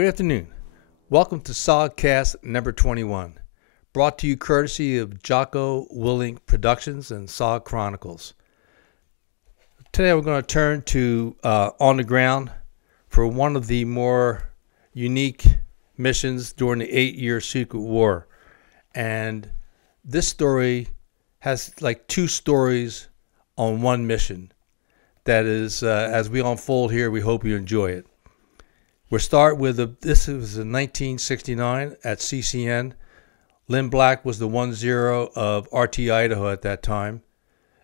Good afternoon. Welcome to SOGCast number 21, brought to you courtesy of Jocko Productions and SOG Chronicles. Today we're going to turn to On the Ground for one of the more unique missions during the 8-year Secret War. And this story has like two stories on one mission that is, as we unfold here, we hope you enjoy it. We'll start with this was in 1969 at CCN. Lynn Black was the 1-0 of RT Idaho at that time,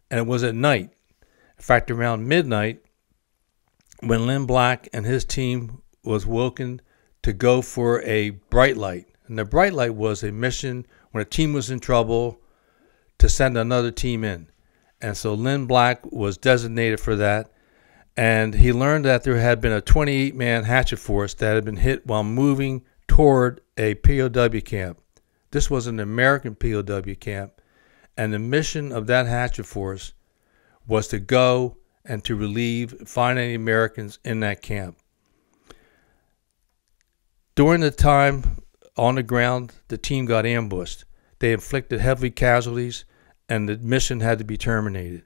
and it was at night. In fact, around midnight, when Lynn Black and his team was woken to go for a bright light. And the bright light was a mission when a team was in trouble to send another team in. And so Lynn Black was designated for that. And he learned that there had been a 28-man hatchet force that had been hit while moving toward a POW camp. This was an American POW camp, and the mission of that hatchet force was to go and to find any Americans in that camp. During the time on the ground, the team got ambushed. They inflicted heavy casualties, and the mission had to be terminated.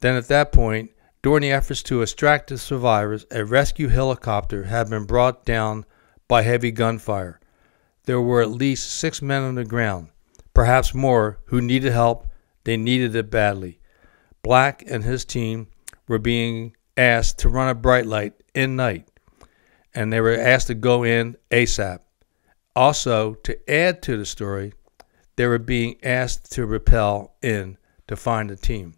Then at that point, during the efforts to extract the survivors, a rescue helicopter had been brought down by heavy gunfire. There were at least 6 men on the ground, perhaps more, who needed help. They needed it badly. Black and his team were being asked to run a bright light in night, and they were asked to go in ASAP. Also, to add to the story, they were being asked to rappel in to find the team.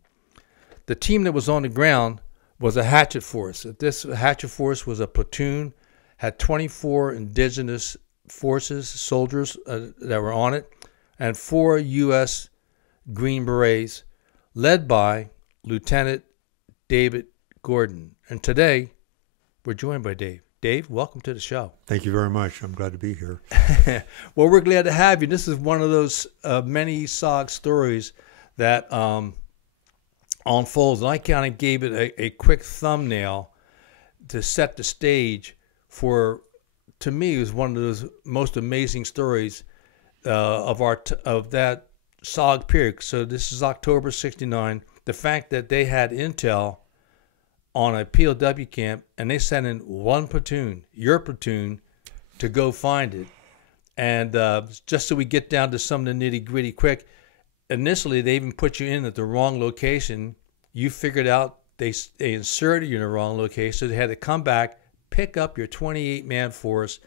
The team that was on the ground was a hatchet force. This hatchet force was a platoon, had 24 indigenous forces, soldiers that were on it, and 4 U.S. Green Berets, led by Lieutenant David Gordon. And today, we're joined by Dave. Dave, welcome to the show. Thank you very much. I'm glad to be here. Well, we're glad to have you. This is one of those many SOG stories that unfolds, and I kind of gave it a quick thumbnail to set the stage for, to me, it was one of those most amazing stories of that SOG period. So this is October '69. The fact that they had intel on a POW camp, and they sent in one platoon, your platoon, to go find it. And just so we get down to some of the nitty-gritty quick, initially, they even put you in at the wrong location. You figured out they inserted you in the wrong location. So they had to come back, pick up your 28-man force,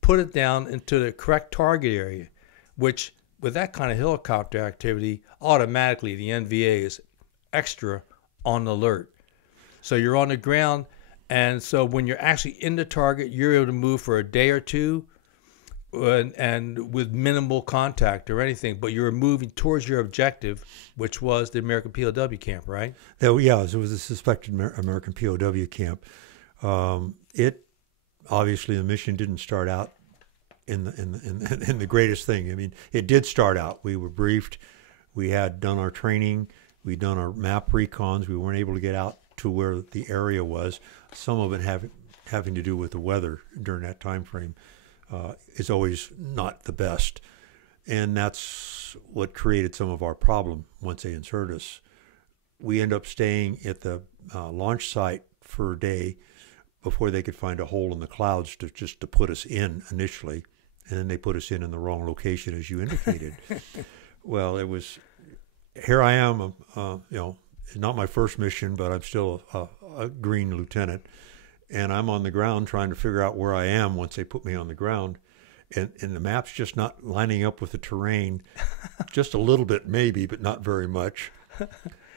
put it down into the correct target area, which with that kind of helicopter activity, automatically the NVA is extra on alert. So you're on the ground, and so when you're actually in the target, you're able to move for a day or two, and with minimal contact or anything, but you were moving towards your objective, which was the American POW camp, right? Yeah, it was a suspected American POW camp. It obviously, the mission didn't start out in the greatest thing. I mean, it did start out. We were briefed. We had done our training. We'd done our map recons. We weren't able to get out to where the area was. Some of it having to do with the weather during that time frame. Is always not the best. And that's what created some of our problem once they insert us. We end up staying at the launch site for a day before they could find a hole in the clouds to put us in initially. And then they put us in the wrong location, as you indicated. Well, here I am, not my first mission, but I'm still a green lieutenant. And I'm on the ground trying to figure out where I am once they put me on the ground. And the map's just not lining up with the terrain. Just a little bit maybe, but not very much.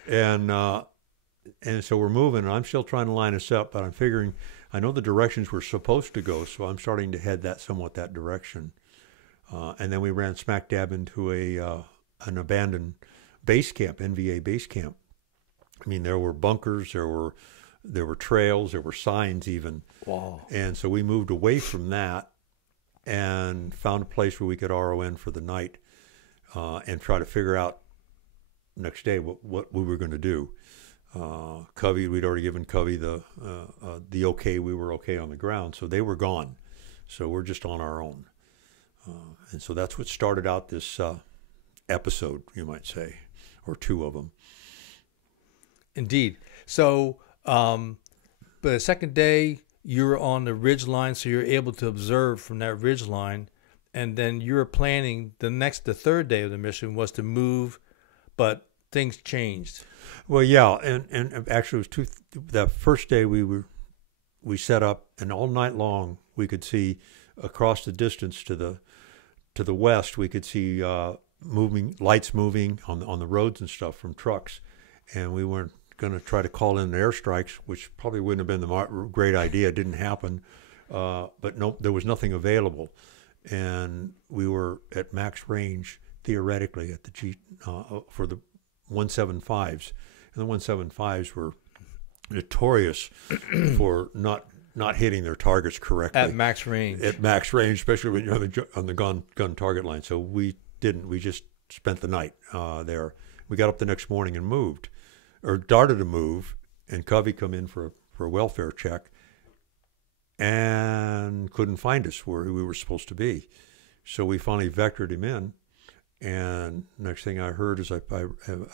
And so we're moving, and I'm still trying to line us up, but I'm figuring, I know the directions we're supposed to go, so I'm starting to head somewhat that direction. And then we ran smack dab into an abandoned base camp, NVA base camp. I mean, there were bunkers, there were trails, there were signs even. Wow. And so we moved away from that and found a place where we could RON for the night and try to figure out next day what we were going to do. Covey, we'd already given Covey the okay. We were okay on the ground, so they were gone. So we're just on our own. And so that's what started out this episode, you might say, or two of them. Indeed. So, but the second day, you were on the ridge line, so you're able to observe from that ridge line. And then you were planning the third day of the mission was to move, but things changed. Well, yeah, and actually it was that first day we set up, and all night long we could see across the distance to the west. We could see lights moving on the roads and stuff from trucks, and we weren't going to try to call in airstrikes, which probably wouldn't have been the great idea. It didn't happen, but no, there was nothing available. And we were at max range theoretically at the for the 175s, and the 175s were notorious for not hitting their targets correctly At max range. At max range, especially when you're on the gun target line. So we didn't. We just spent the night there. We got up the next morning and moved, or started to move, and Covey come in for a welfare check. And couldn't find us where we were supposed to be. So we finally vectored him in. And next thing I heard, as I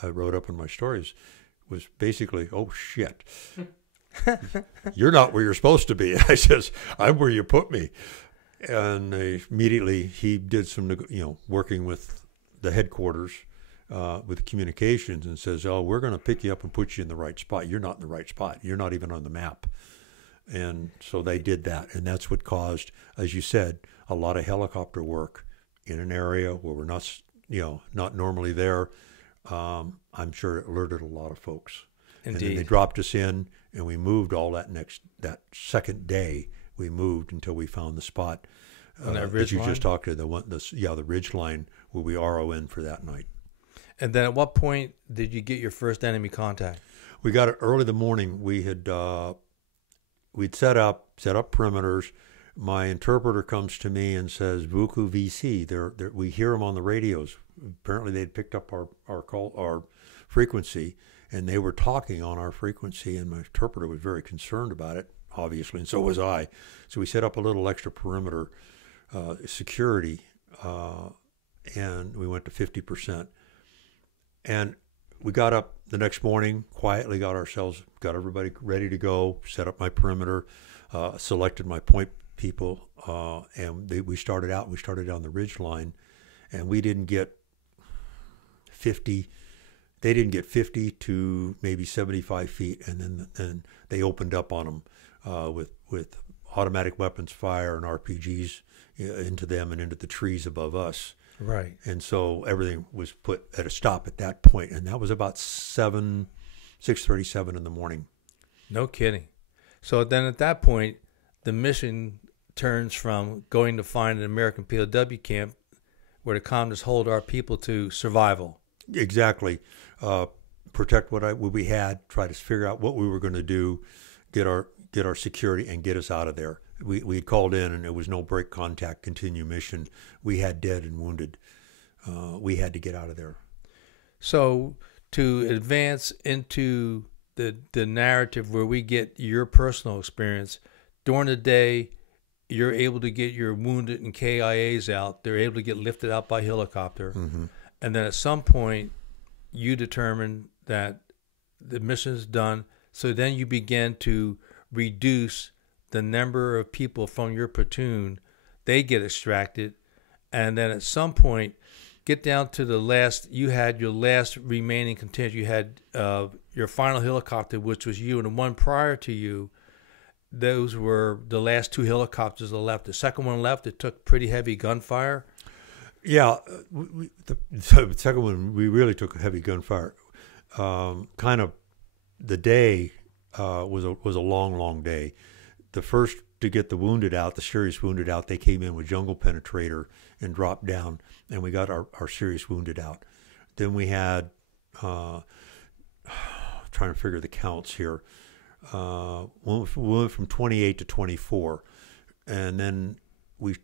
wrote up in my stories, was basically, "Oh, shit. You're not where you're supposed to be." I says, "I'm where you put me." And immediately he did some, working with the headquarters, with the communications, and says, "Oh, we're going to pick you up and put you in the right spot. You're not in the right spot. You're not even on the map." And so they did that, and that's what caused, as you said, a lot of helicopter work in an area where we're not normally there. I'm sure it alerted a lot of folks. Indeed. And then they dropped us in, and we moved all that second day. We moved until we found the spot on that ridge line? Just talked to, the ridge line where we RO in for that night. And then at what point did you get your first enemy contact? We got it early in the morning. We had we'd set up perimeters. My interpreter comes to me and says, "Vuku VC." We hear them on the radios. Apparently, they'd picked up our frequency, and they were talking on our frequency. And my interpreter was very concerned about it, obviously, and so was I. So we set up a little extra perimeter security, and we went to 50%. And we got up the next morning, quietly got everybody ready to go, set up my perimeter, selected my point people, and we started out. We started on the ridge line, and we didn't get 50. They didn't get 50 to maybe 75 feet, and then they opened up on them with automatic weapons fire and RPGs into them and into the trees above us. Right. And so everything was put at a stop at that point, and that was about 6:37 in the morning. No kidding. So then at that point, the mission turns from going to find an American POW camp where the communists hold our people to survival. Exactly. Protect what we had, try to figure out what we were going to do, get our security, and get us out of there. We had called in, and it was no break contact, continue mission. We had dead and wounded. We had to get out of there. So to advance into the narrative where we get your personal experience, during the day, you're able to get your wounded and KIAs out. They're able to get lifted out by helicopter. Mm-hmm. And then at some point, you determine that the mission is done. So then you begin to reduce the number of people from your platoon. They get extracted. And then at some point, get down to you had your last remaining contingent. You had your final helicopter, which was you, and the one prior to you, those were the last two helicopters that left. The second one left, it took pretty heavy gunfire. Yeah, the second one, we really took heavy gunfire. Kind of the day was a long, long day. The first to get the wounded out, the serious wounded out, they came in with jungle penetrator and dropped down, and we got our serious wounded out. Then we had, trying to figure the counts here, we went from 28 to 24, and then we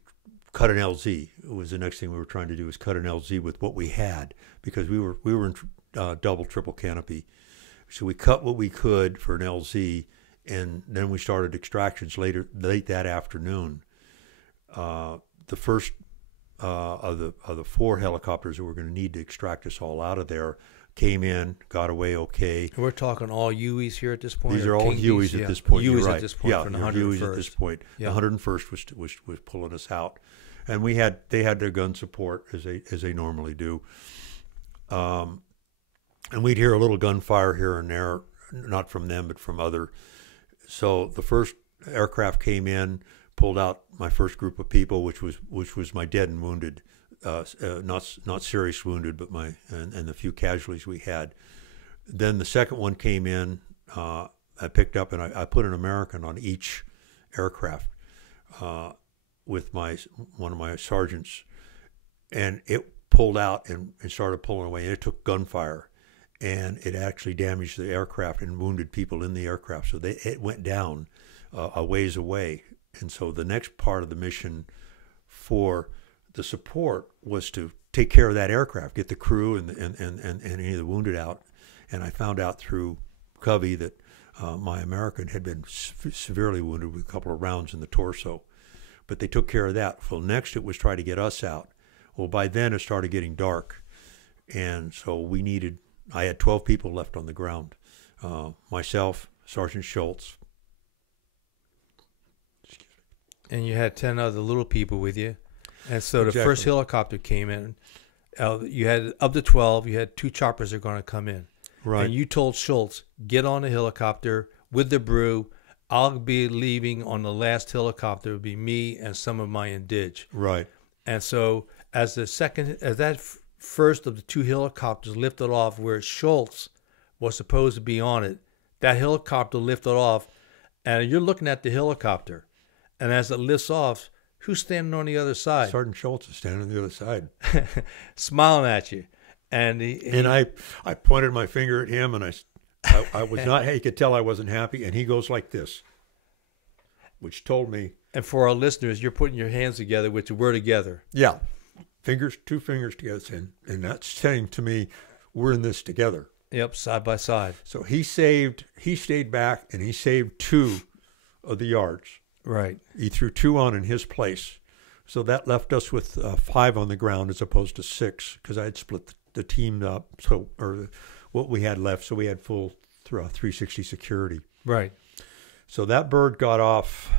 cut an LZ. It was the next thing we were trying to do, was cut an LZ with what we had, because we were in double, triple canopy. So we cut what we could for an LZ, and then we started extractions late that afternoon. The first of the 4 helicopters that were going to need to extract us all out of there came in, got away okay. We're talking all Hueys here at this point? These are all Hueys at this point. Hueys You're right. at this point from the 101st. Hueys at this point. Yeah. The 101st was pulling us out. And they had their gun support as they normally do. And we'd hear a little gunfire here and there, not from them, but from other. So the first aircraft came in, pulled out my first group of people, which was my dead and wounded, not serious wounded, but and the few casualties we had. Then the second one came in. I picked up and I put an American on each aircraft with one of my sergeants, and it pulled out and started pulling away. And it took gunfire, and it actually damaged the aircraft and wounded people in the aircraft. So it went down a ways away. And so the next part of the mission for the support was to take care of that aircraft, get the crew and any of the wounded out. And I found out through Covey that my American had been severely wounded with a couple of rounds in the torso. But they took care of that. So next it was try to get us out. Well, by then it started getting dark. And so I had 12 people left on the ground. Myself, Sergeant Schultz. And you had 10 other little people with you. And so the first helicopter came in. You had, of the 12, you had 2 choppers that are going to come in. Right. And you told Schultz, get on the helicopter with the brew. I'll be leaving on the last helicopter. It would be me and some of my indig. Right. And so as that first of the 2 helicopters lifted off where Schultz was supposed to be on it, that helicopter lifted off, and you're looking at the helicopter. And as it lifts off, who's standing on the other side? Sergeant Schultz is standing on the other side. Smiling at you. And I pointed my finger at him, and I was not, he could tell I wasn't happy, and he goes like this, which told me. And for our listeners, you're putting your hands together, which we're together. Yeah. 2 fingers together, and that's saying to me, we're in this together. Yep, side by side. So he stayed back, and he saved 2 of the yards. Right. He threw 2 on in his place. So that left us with 5 on the ground as opposed to 6, because I had split the team up, or what we had left, so we had full 360 security. Right. So that bird got off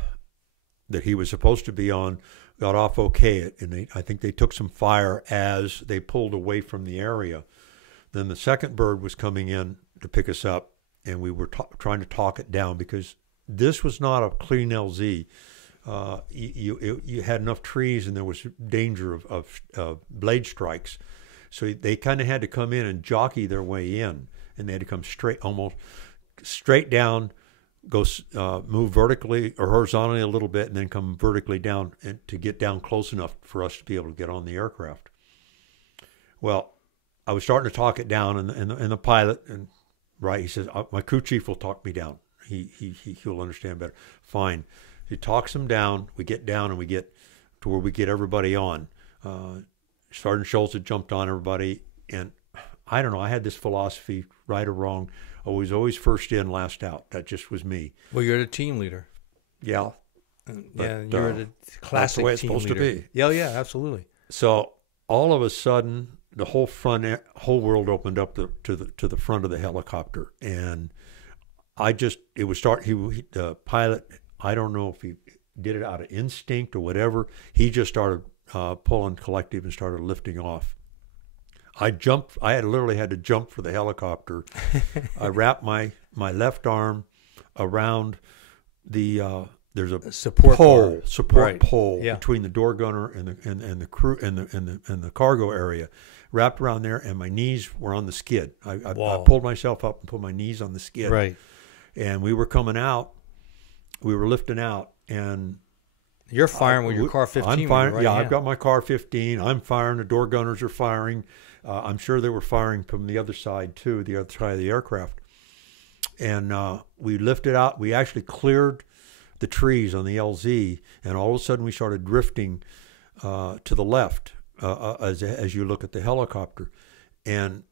that he was supposed to be on, got off okay, and I think they took some fire as they pulled away from the area. Then the second bird was coming in to pick us up, and we were trying to talk it down because this was not a clean LZ. You had enough trees, and there was danger of blade strikes. So they kind of had to come in and jockey their way in, and they had to come almost straight down, go move vertically or horizontally a little bit, and then come vertically down and to get down close enough for us to be able to get on the aircraft. Well, I was starting to talk it down, and the pilot, and he says, my crew chief will talk me down. He'll understand better. Fine. He talks them down. We get down, and we get to where we get everybody on. Sergeant Schultz had jumped on everybody, and I don't know. I had this philosophy, right or wrong. I was always first in, last out. That just was me. Well, you're the team leader. Yeah. Yeah, you're the classic that's the way it's team supposed leader. to be. Yeah, absolutely. So all of a sudden, the whole world opened up to the front of the helicopter, and the pilot, I don't know if he did it out of instinct or whatever. He just started pulling collective and started lifting off. I jumped. I literally had to jump for the helicopter. I wrapped my left arm around the there's a support pole between the door gunner and the crew and the cargo area, wrapped around there, and my knees were on the skid. I pulled myself up and put my knees on the skid. Right. And we were coming out. We were lifting out, and you're firing with your car 15. I'm firing. Right? I've got my car 15. I'm firing. The door gunners are firing. I'm sure they were firing from the other side too, the other side of the aircraft. And we lifted out. We actually cleared the trees on the LZ, and all of a sudden we started drifting to the left as you look at the helicopter, and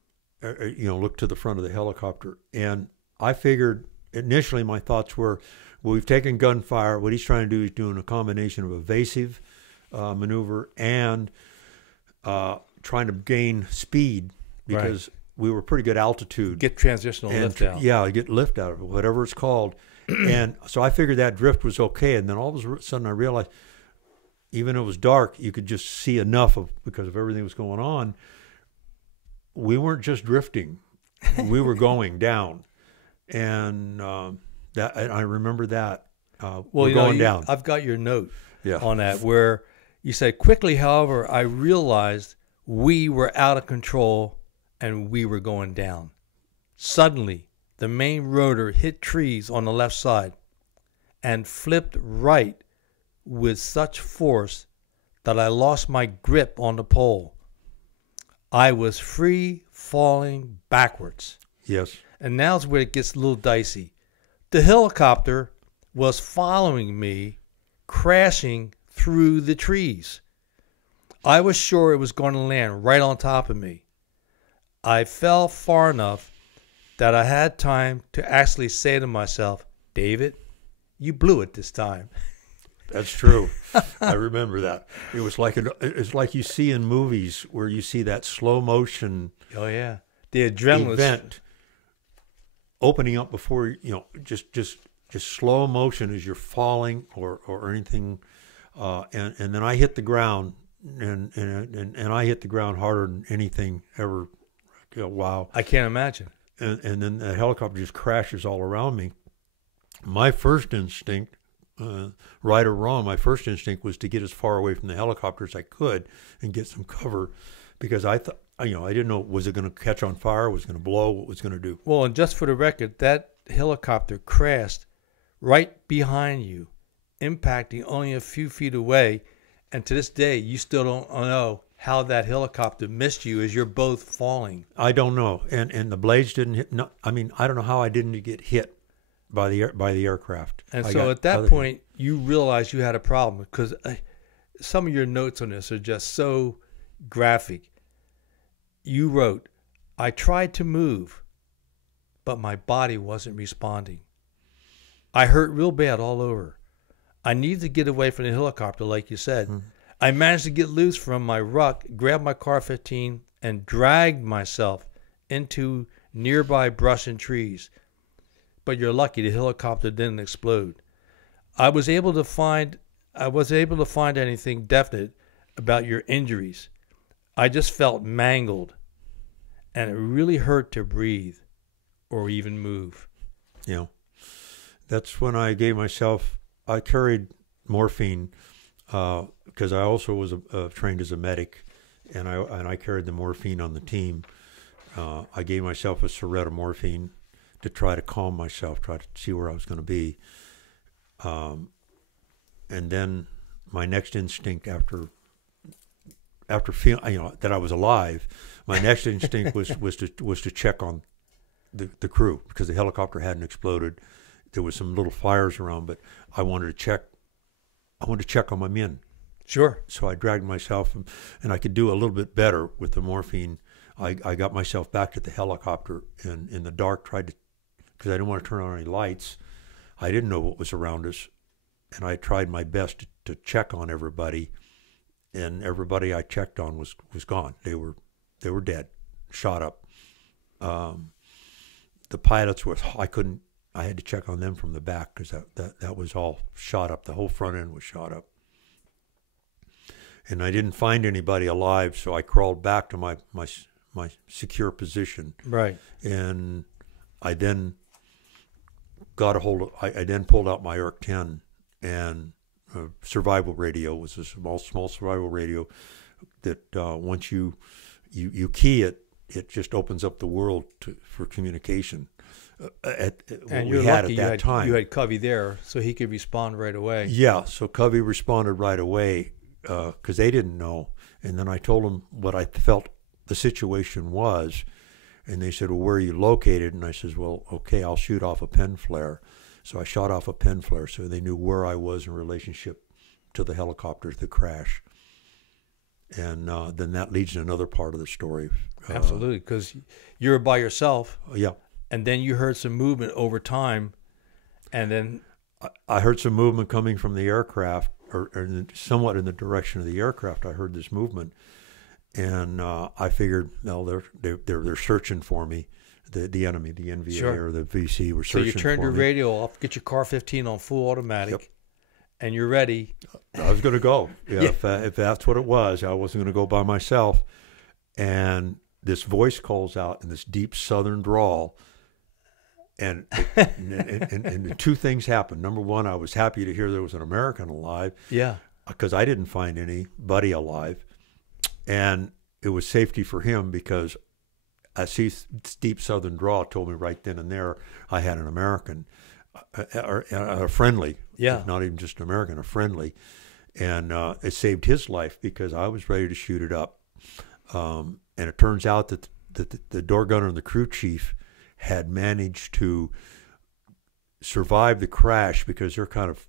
look to the front of the helicopter. And I figured initially my thoughts were, well, we've taken gunfire. What he's trying to do is doing a combination of evasive maneuver and trying to gain speed because we were pretty good altitude. Get transitional lift out. Yeah, get lift out of it, whatever it's called. And so I figured that drift was okay. And then all of a sudden I realized, even though it was dark, you could just see enough because of everything that was going on. We weren't just drifting. We were going down. And I remember that. We're going down. I've got your note on that where you say, quickly, however, I realized we were out of control and we were going down. Suddenly, the main rotor hit trees on the left side and flipped right with such force that I lost my grip on the pole. I was free falling backwards. Yes. And now's where it gets a little dicey. The helicopter was following me, crashing through the trees. I was sure it was going to land right on top of me. I fell far enough that I had time to actually say to myself, David, you blew it this time. That's true. I remember that. It was like it's like you see in movies where you see that slow motion. Oh yeah, the adrenaline event opening up before just slow motion as you're falling or anything, and then I hit the ground and I hit the ground harder than anything ever. Wow, I can't imagine. And then the helicopter just crashes all around me. My first instinct, right or wrong, my first instinct was to get as far away from the helicopter as I could and get some cover, because I thought, I didn't know, was it going to catch on fire, was it going to blow, what was going to do. Well, and just for the record, that helicopter crashed right behind you, impacting only a few feet away, and to this day, you still don't know how that helicopter missed you as you're both falling. I don't know, and the blades didn't hit. No, I don't know how I didn't get hit by the aircraft. And so at that point, you realized you had a problem, because some of your notes on this are just so graphic. You wrote, I tried to move, but my body wasn't responding. I hurt real bad all over. I needed to get away from the helicopter, like you said. Mm-hmm. I managed to get loose from my ruck, grabbed my car 15, and dragged myself into nearby brush and trees. But you're lucky the helicopter didn't explode. I was able to find anything definite about your injuries. I just felt mangled, and it really hurt to breathe or even move. Yeah. That's when I carried morphine, because I also was trained as a medic, and I carried the morphine on the team. I gave myself a syringe of morphine to try to calm myself, try to see where I was going to be. And then my next instinct after feeling, that I was alive, my next instinct was to check on the crew, because the helicopter hadn't exploded. There was some little fires around, but I wanted to check on my men. Sure. So I dragged myself, and I could do a little bit better with the morphine. I got myself back to the helicopter, and in the dark because I didn't want to turn on any lights. I didn't know what was around us, and I tried my best to check on everybody, and everybody I checked on was gone. They were dead, shot up. The pilots I had to check on them from the back, because that was all shot up. The whole front end was shot up. And I didn't find anybody alive, so I crawled back to my secure position. Right. And I then got a hold of, I then pulled out my ERC-10, and survival radio was a small survival radio that once you key it, it just opens up the world for communication. And you're lucky you had Covey there, so he could respond right away. Yeah, so Covey responded right away, because they didn't know. And then I told them what I felt the situation was, and they said, well, where are you located? And I says, well, okay, I'll shoot off a pen flare. So I shot off a pen flare, so they knew where I was in relationship to the helicopter, the crash. And then that leads to another part of the story. Absolutely, because you were by yourself. Yeah. And then you heard some movement over time, and then I heard some movement coming from the aircraft, somewhat in the direction of the aircraft. I heard this movement, and I figured, no, they're searching for me. The enemy, the NVA Sure. or the VC, were searching for me. So you turned your radio off, get your car 15 on full automatic, Yep. and you're ready. I was going to go. Yeah, Yeah. If that's what it was, I wasn't going to go by myself. And this voice calls out in this deep Southern drawl, and two things happened. Number one, I was happy to hear there was an American alive. Yeah. Because I didn't find anybody alive, and it was safety for him because a deep Southern drawl told me right then and there I had an American, a friendly, Yeah. not even just an American, a friendly, and it saved his life because I was ready to shoot it up, and it turns out that the door gunner and the crew chief had managed to survive the crash because they're kind of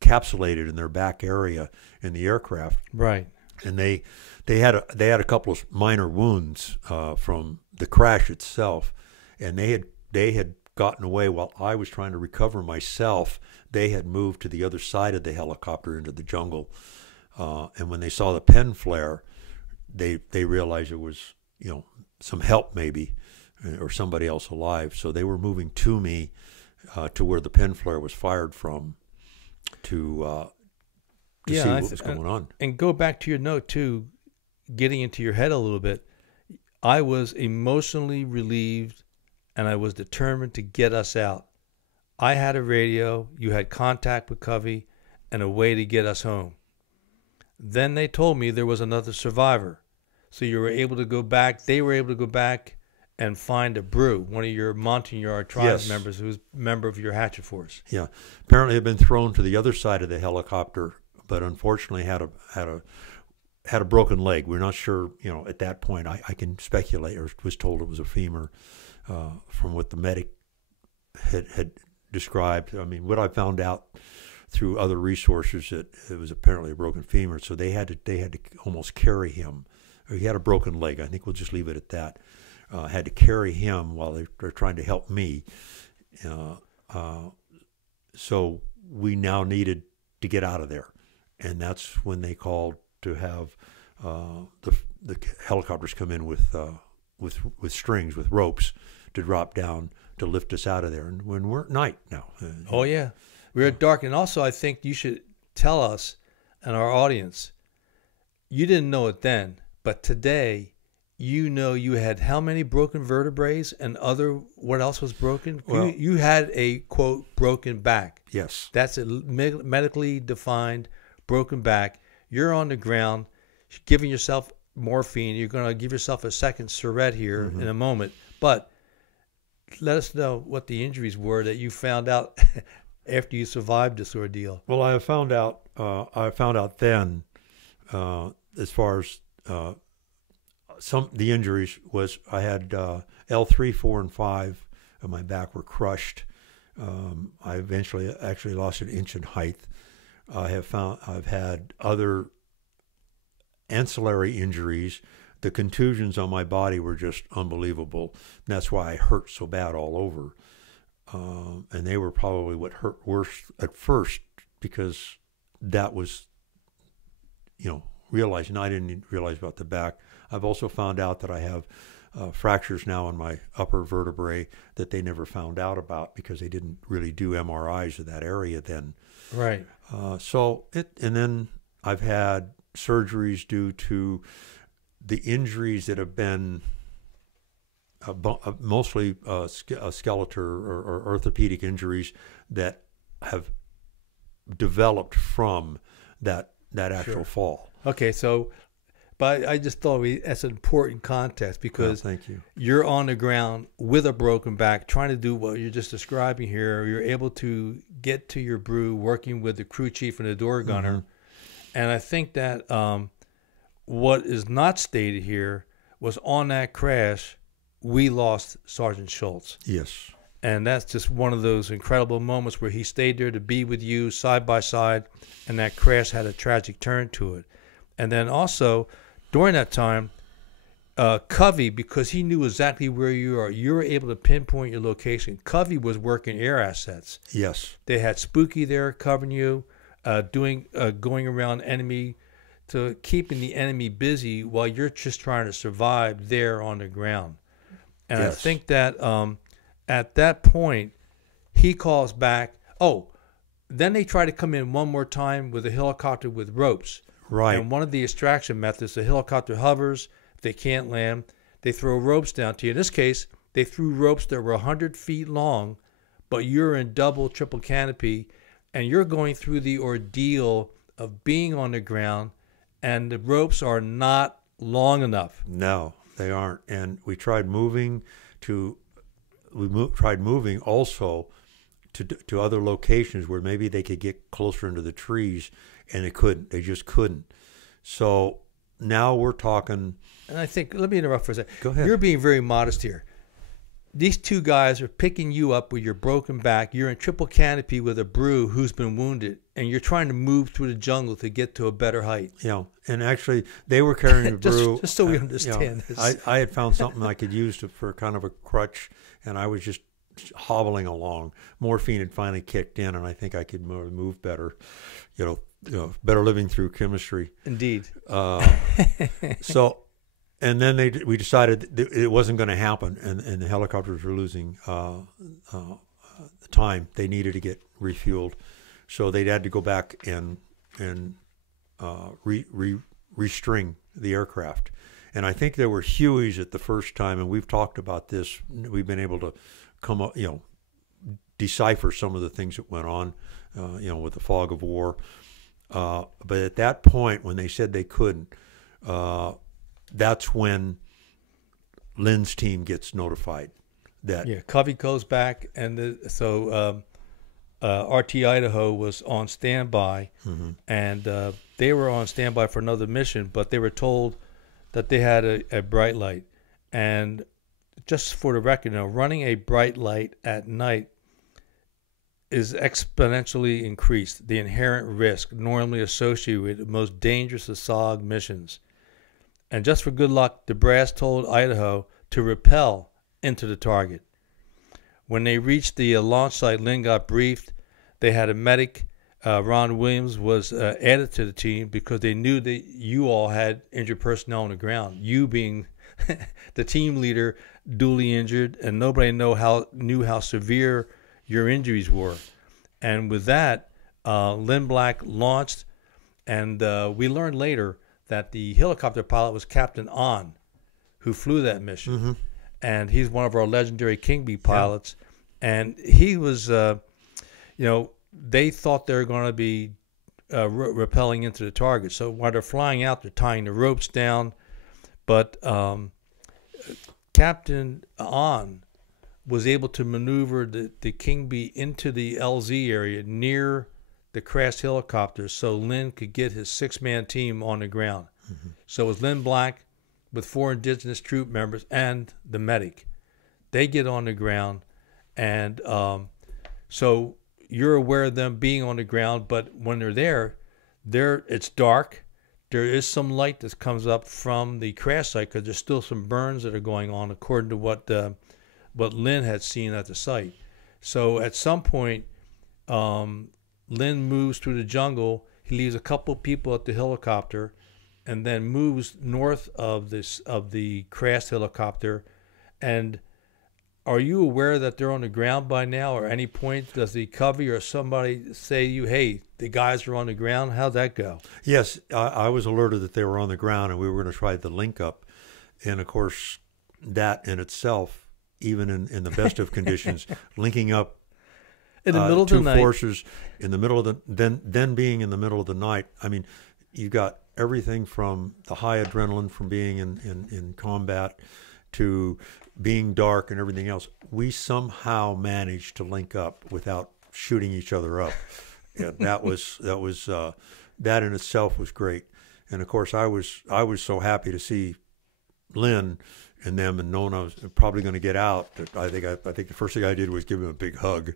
capsulated in their back area in the aircraft, Right. and they had a couple of minor wounds from the crash itself, and they had gotten away while I was trying to recover myself. They had moved to the other side of the helicopter into the jungle, and when they saw the pen flare, they realized there was some help maybe, or somebody else alive. So they were moving to me to where the pen flare was fired from to see what was going on. And go back to your note too, getting into your head a little bit. I was emotionally relieved, and I was determined to get us out. I had a radio, you had contact with Covey, and a way to get us home. Then they told me there was another survivor. So you were able to go back, they were able to go back and find a brew, one of your Montagnard tribe Yes. members who's a member of your hatchet force. Yeah, apparently had been thrown to the other side of the helicopter, but unfortunately had a broken leg. We're not sure, at that point. I can speculate, or was told it was a femur, from what the medic had described. I mean, what I found out through other resources, that it was apparently a broken femur. So they had to almost carry him. Or he had a broken leg. I think we'll just leave it at that. Had to carry him while they're trying to help me. So we now needed to get out of there, and that's when they called to have the helicopters come in with strings, with ropes, to drop down to lift us out of there. And when we're at night now. Oh yeah, we're at dark. And also, I think you should tell us and our audience. You didn't know it then, but today, you had how many broken vertebrae and what else was broken? Well, you had a, quote, broken back. Yes. That's a medically defined broken back. You're on the ground, giving yourself morphine. You're going to give yourself a second Surette here in a moment. But let us know what the injuries were that you found out after you survived this ordeal. Well, I found out then, as far as the injuries was, I had L3, 4, and 5 of my back were crushed. I eventually actually lost an inch in height. I've had other ancillary injuries. The contusions on my body were just unbelievable. And that's why I hurt so bad all over. And they were probably what hurt worse at first, because that was, realizing I didn't realize about the back. I've also found out that I have fractures now in my upper vertebrae that they never found out about because they didn't really do MRIs of that area then. Right. And then I've had surgeries due to the injuries that have been mostly skeletal or orthopedic injuries that have developed from that actual fall. Okay, so, but I just thought that's an important context because thank you. You're on the ground with a broken back, trying to do what you're just describing here. You're able to get to your brew, working with the crew chief and the door gunner. And I think that what is not stated here was on that crash, we lost Sergeant Schultz. Yes. And that's just one of those incredible moments where he stayed there to be with you side by side, and that crash had a tragic turn to it. And then also, during that time, Covey, because he knew exactly where you were able to pinpoint your location. Covey was working air assets. Yes. They had Spooky there covering you. going around enemy, to keeping the enemy busy while you're just trying to survive there on the ground. And I Yes. think that at that point, he calls back. Oh, then they try to come in one more time with a helicopter with ropes. Right. And one of the extraction methods, the helicopter hovers. If they can't land, they throw ropes down to you. In this case, they threw ropes that were 100 feet long, but you're in double, triple canopy, and you're going through the ordeal of being on the ground, and the ropes are not long enough. No, they aren't. And we tried moving tried moving also to other locations where maybe they could get closer into the trees, and they couldn't. They just couldn't. So now we're talking. And I think, let me interrupt for a second. Go ahead. You're being very modest here. These two guys are picking you up with your broken back. You're in triple canopy with a brew who's been wounded, and you're trying to move through the jungle to get to a better height. And actually, they were carrying a brew. just so we understand this. I had found something I could use for kind of a crutch, and I was just hobbling along. Morphine had finally kicked in, and I think I could move better. Better living through chemistry. Indeed. So. And then we decided that it wasn't going to happen, and the helicopters were losing time. They needed to get refueled, so they had to go back and restring the aircraft. And I think there were Hueys at the first time, and we've talked about this. We've been able to come up, decipher some of the things that went on, with the fog of war. But at that point, when they said they couldn't. That's when Lynn's team gets notified that Covey goes back, and so RT Idaho was on standby, and they were on standby for another mission, but they were told that they had a bright light. And just for the record, running a bright light at night is exponentially increased. The inherent risk normally associated with the most dangerous of SOG missions. And just for good luck, the brass told Idaho to rappel into the target. When they reached the launch site, Lynn got briefed. They had a medic. Ron Williams was added to the team because they knew that you all had injured personnel on the ground. You being the team leader, duly injured, and nobody knew how severe your injuries were. And with that, Lynn Black launched, and we learned later that the helicopter pilot was Captain On, who flew that mission. And he's one of our legendary King Bee pilots. And he was, they thought they were going to be rappelling into the target. So while they're flying out, they're tying the ropes down. But Captain On was able to maneuver the King Bee into the LZ area near the crashed helicopter so Lynn could get his 6-man team on the ground. So it was Lynn Black with 4 indigenous troop members and the medic. They get on the ground, and so you're aware of them being on the ground, but when they're there, it's dark. There is some light that comes up from the crash site because there's still some burns that are going on according to what Lynn had seen at the site. So at some point, Lynn moves through the jungle. He leaves a couple people at the helicopter, and then moves north of the crashed helicopter. And are you aware that they're on the ground by now? Or at any point does the Covey or somebody say to you, "Hey, the guys are on the ground"? How'd that go? Yes, I was alerted that they were on the ground, and we were going to try the link up. And of course, that in itself, even in the best of conditions, linking up in the middle of the night, two forces in the middle of the then being in the middle of the night. I mean, you got everything from the high adrenaline from being in combat to being dark and everything else. We somehow managed to link up without shooting each other up. Yeah, that in itself was great. And of course, I was so happy to see Lynn and them, and knowing I was probably going to get out. That I think the first thing I did was give him a big hug.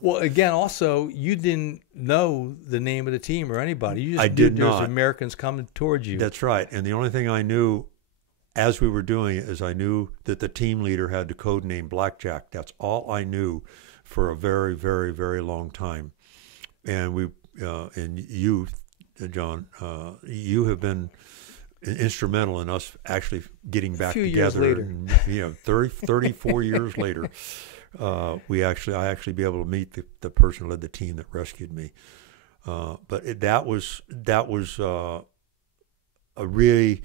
Well, again, also you didn't know the name of the team or anybody. You just I knew did there was not. Americans coming towards you. That's right. And the only thing I knew as we were doing it is I knew that the team leader had the code name Blackjack. That's all I knew for a very, very, very long time. And and you, John, you have been instrumental in us actually getting back together. And, 34 years later, I actually be able to meet the person who led the team that rescued me. But that was a really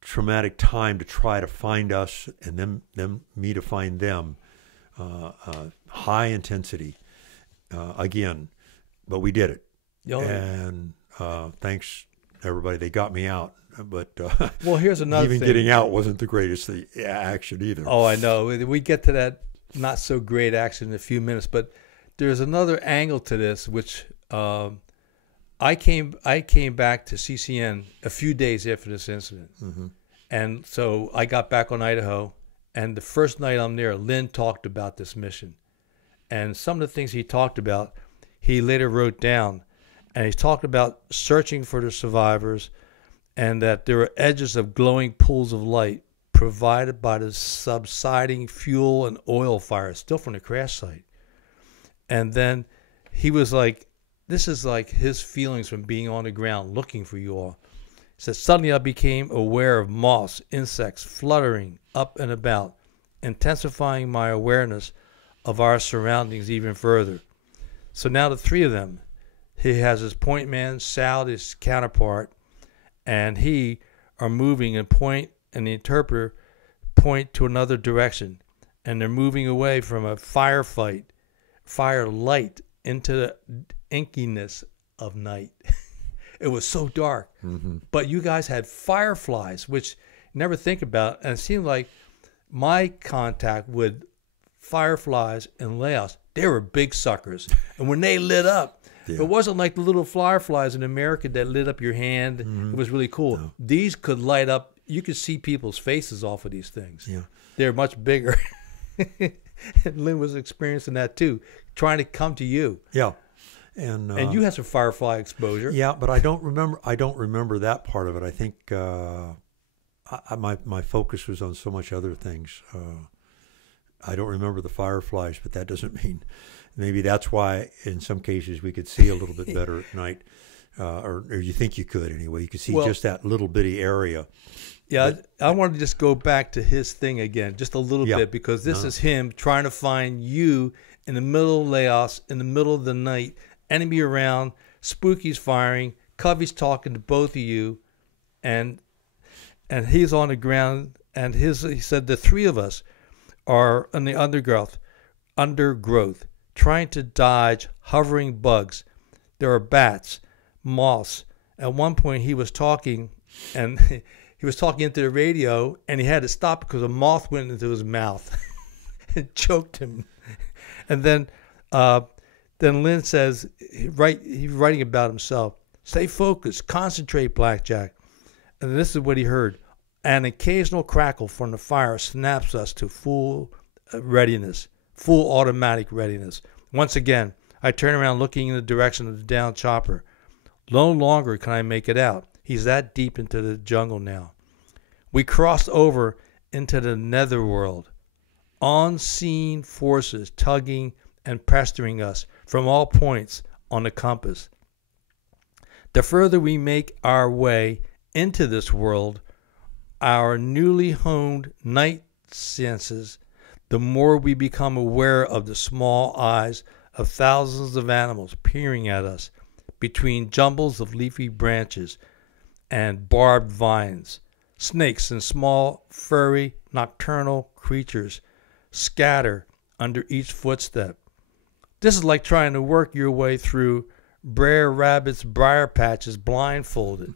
traumatic time to try to find us and me to find them. High intensity again, but we did it. And thanks everybody, they got me out. But well, here's another even thing. Getting out wasn't the greatest action either. Oh, I know. We get to that not so great action in a few minutes, but there's another angle to this, which I came back to CCN a few days after this incident, and so I got back on Idaho, and the first night I'm there, Lynn talked about this mission, and some of the things he talked about, he later wrote down, and he talked about searching for the survivors, and that there are edges of glowing pools of light provided by the subsiding fuel and oil fires, still from the crash site. And then he was like, this is like his feelings from being on the ground looking for you all. He said, suddenly I became aware of moths, insects fluttering up and about, intensifying my awareness of our surroundings even further. So now the three of them, he has his point man, Sal, his counterpart, and he are moving and the interpreter point to another direction. And they're moving away from a firelight into the inkiness of night. It was so dark. But you guys had fireflies, which you never think about. And it seemed like my contact with fireflies in Laos, they were big suckers. And when they lit up, it wasn't like the little fireflies in America that lit up your hand. It was really cool. No. These could light up. You could see people's faces off of these things. Yeah. They're much bigger. And Lynn was experiencing that too, trying to come to you. Yeah. And you had some firefly exposure. Yeah, but I don't remember that part of it. I think my focus was on so much other things. I don't remember the fireflies, but that doesn't mean. Maybe that's why in some cases we could see a little bit better at night, or you think you could anyway. You could see just that little bitty area. Yeah, I want to just go back to his thing again, just a little bit, because this is him trying to find you in the middle of Laos, in the middle of the night, enemy around, Spooky's firing, Covey's talking to both of you, and he's on the ground, and he said the three of us are in the undergrowth, trying to dodge hovering bugs. There are bats, moths. At one point he was talking, and he was talking into the radio, and he had to stop because a moth went into his mouth and choked him. And then Lynn says, he's writing about himself, stay focused, concentrate, Blackjack. And this is what he heard. An occasional crackle from the fire snaps us to full readiness, full automatic readiness. Once again, I turn around looking in the direction of the downed chopper. No longer can I make it out. He's that deep into the jungle now. We crossed over into the netherworld. Unseen forces tugging and pestering us from all points on the compass. The further we make our way into this world, our newly honed night senses, the more we become aware of the small eyes of thousands of animals peering at us between jumbles of leafy branches and barbed vines. Snakes and small, furry, nocturnal creatures scatter under each footstep. This is like trying to work your way through Brer Rabbit's briar patches blindfolded.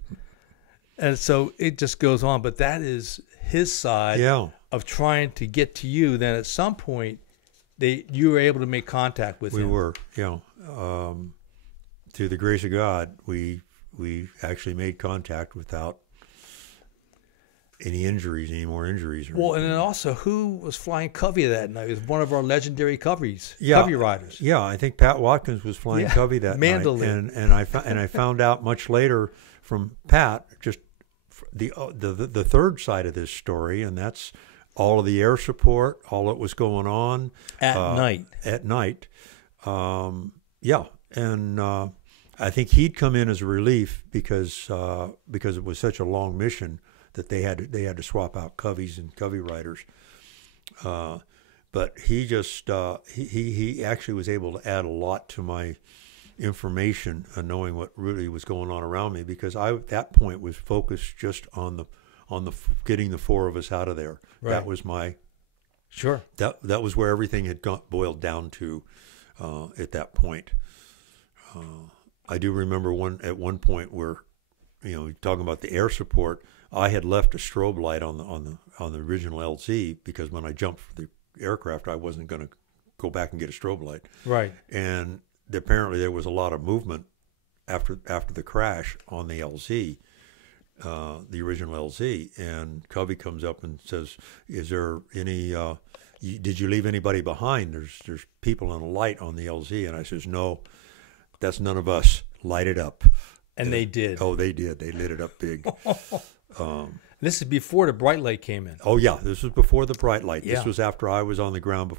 And so it just goes on. But that is his side of trying to get to you. Then at some point, you were able to make contact with him. We were, through the grace of God, we actually made contact without any more injuries. Well, and then also, who was flying Covey that night? It was one of our legendary Covey riders. Yeah, I think Pat Watkins was flying Covey that night. And I found out much later from Pat just the third side of this story, and that's all of the air support, all that was going on at night. At night, and I think he'd come in as a relief because it was such a long mission that they had to swap out Coveys and Covey riders. But he just he actually was able to add a lot to my information, knowing what really was going on around me, because I at that point was focused just on the getting the four of us out of there. Right. That was my that was where everything had boiled down to at that point. I do remember at one point where, talking about the air support, I had left a strobe light on the original LZ, because when I jumped for the aircraft, I wasn't going to go back and get a strobe light. Right. And apparently there was a lot of movement after the crash on the LZ, the original LZ. And Covey comes up and says, "Is there any? Did you leave anybody behind? There's people in a light on the LZ." And I says, "No, that's none of us. Light it up." And they did. Oh, they did. They lit it up big. This is before the bright light came in. Oh yeah, this was before the bright light. Yeah. This was after I was on the ground.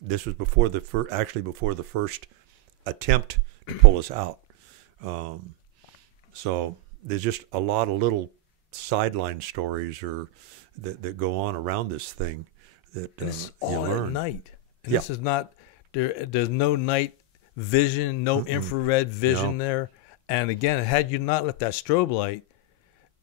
This was before the first attempt to pull us out. So there's just a lot of little sideline stories that go on around this thing that And it's you all learn. at night. And Yeah. this is not there's no night vision, no infrared vision there. And again, had you not left that strobe light,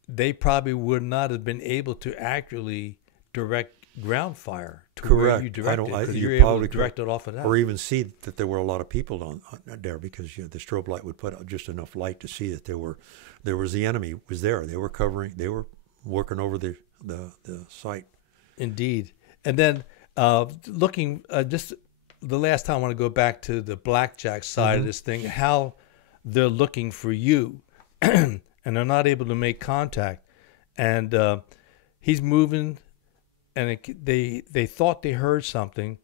they probably would not have been able to accurately direct ground fire to where Correct. you directed, because you you're able probably to direct it off of that. or even see that there were a lot of people on there, because the strobe light would put out just enough light to see that there was the enemy was there. They were working over the site. Indeed. And then looking, just the last time I want to go back to the blackjack side of this thing, how they're looking for you and they're not able to make contact. And he's moving, and they thought they heard something.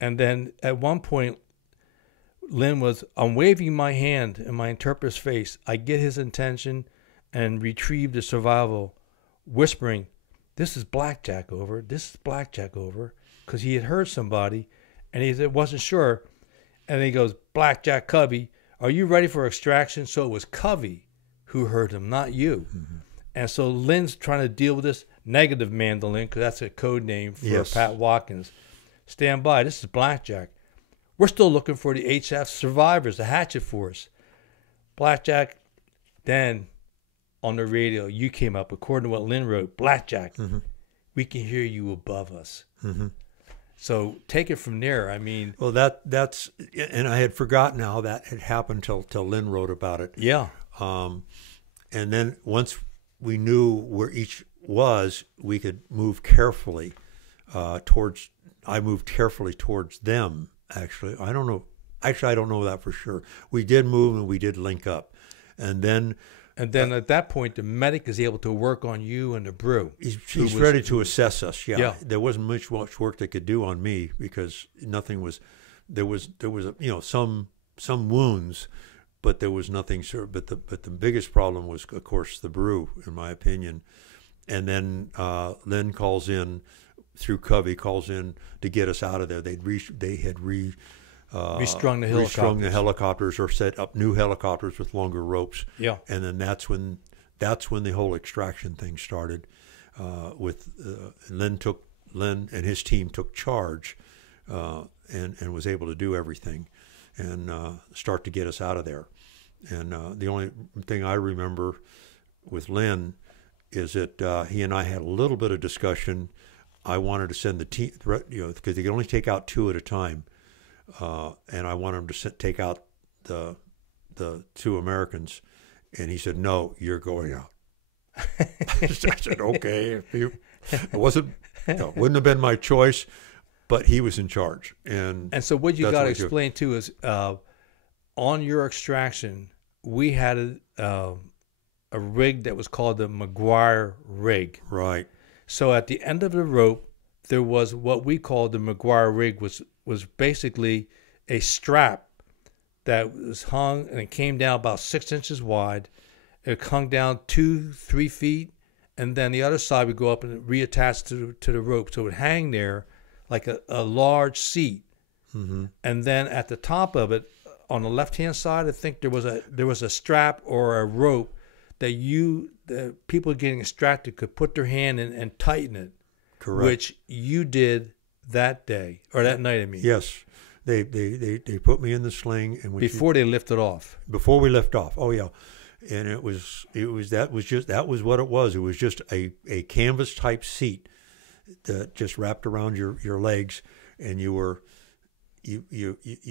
And then at one point, Lynn I'm waving my hand in my interpreter's face. I get his intention and retrieve the survival, whispering, "This is blackjack over. This is blackjack over," because he had heard somebody, and he wasn't sure. And he goes, "Blackjack Covey, are you ready for extraction?" So it was Covey who heard him, not you. And so Lynn's trying to deal with this negative mandolin, because that's a code name for Pat Watkins. "Stand by. This is blackjack. We're still looking for the HF survivors, the hatchet force." Blackjack, then on the radio, you came up, according to what Lynn wrote, "Blackjack, we can hear you above us." So take it from there. I mean, well, that's, and I had forgotten how that had happened till Lynn wrote about it. yeah, And then once we knew where each was, we could move carefully towards. I moved carefully towards them. Actually, I don't know. Actually, I don't know that for sure. We did move and we did link up, and then at that point, the medic is able to work on you and the brew. He's ready to assess us. Yeah. Yeah. There wasn't much work they could do on me, because nothing was. There was some wounds, but there was nothing. But the biggest problem was, of course, the brew, in my opinion. And then Lynn calls in through Covey, calls in to get us out of there. They had restrung the helicopters, or set up new helicopters with longer ropes. Yeah. And then that's when the whole extraction thing started. With Lynn and his team took charge, and was able to do everything, and start to get us out of there. And the only thing I remember with Lynn is that he and I had a little bit of discussion. I wanted to send the team, because they could only take out two at a time. And I wanted him to take out the two Americans, and he said, "No, you're going out." I said, "Okay." It wouldn't have been my choice, but he was in charge. And so what you got to explain too is, on your extraction, we had a rig that was called the McGuire rig. Right. So at the end of the rope, there was what we called the McGuire rig, was basically a strap that was hung, and it came down about 6 inches wide. It hung down 2-3 feet, and then the other side would go up and reattach to the rope. So it would hang there like a large seat. And then at the top of it, on the left-hand side, I think there was a strap or a rope that the people getting extracted could put their hand in and tighten it. Correct. Which you did that day or that night. I mean, yes, they put me in the sling and before they lifted off. Before we lift off. Oh yeah, and that was what it was. It was just a canvas type seat that just wrapped around your legs, and your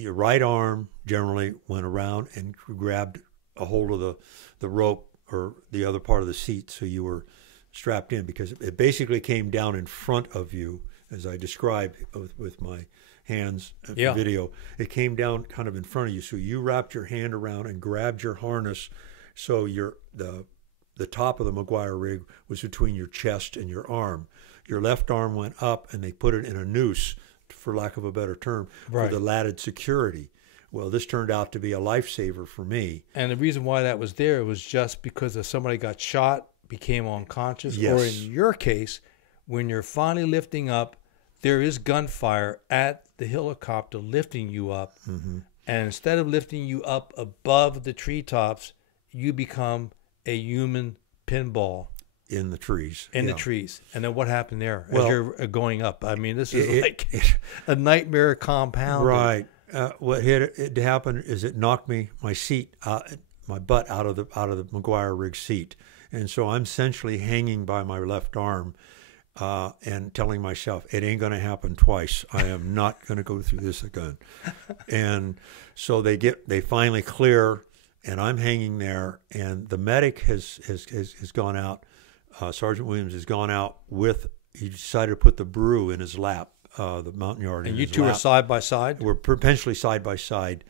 right arm generally went around and grabbed a hold of the rope or the other part of the seat, so you were strapped in, because it basically came down in front of you, as I described with my hands in the video. It came down kind of in front of you, so you wrapped your hand around and grabbed your harness, so the top of the McGuire rig was between your chest and your arm. Your left arm went up, and they put it in a noose, for lack of a better term, for the latted security. Well, this turned out to be a lifesaver for me. And the reason why that was there was just because if somebody got shot, became unconscious, or in your case, when you're finally lifting up, there is gunfire at the helicopter lifting you up. Mm-hmm. And instead of lifting you up above the treetops, you become a human pinball. In the trees. The trees. And then what happened there as you're going up? I mean, this is like a nightmare compound. Right. What happened is it knocked my seat, my butt out of the McGuire rig seat. And so I'm essentially hanging by my left arm and telling myself, it ain't going to happen twice. I am not going to go through this again. And so they finally clear, and I'm hanging there, and the medic has gone out. Sergeant Williams has gone out he decided to put the brew in his lap, the Montagnard in his lap. And you two are side by side? We're potentially side by side.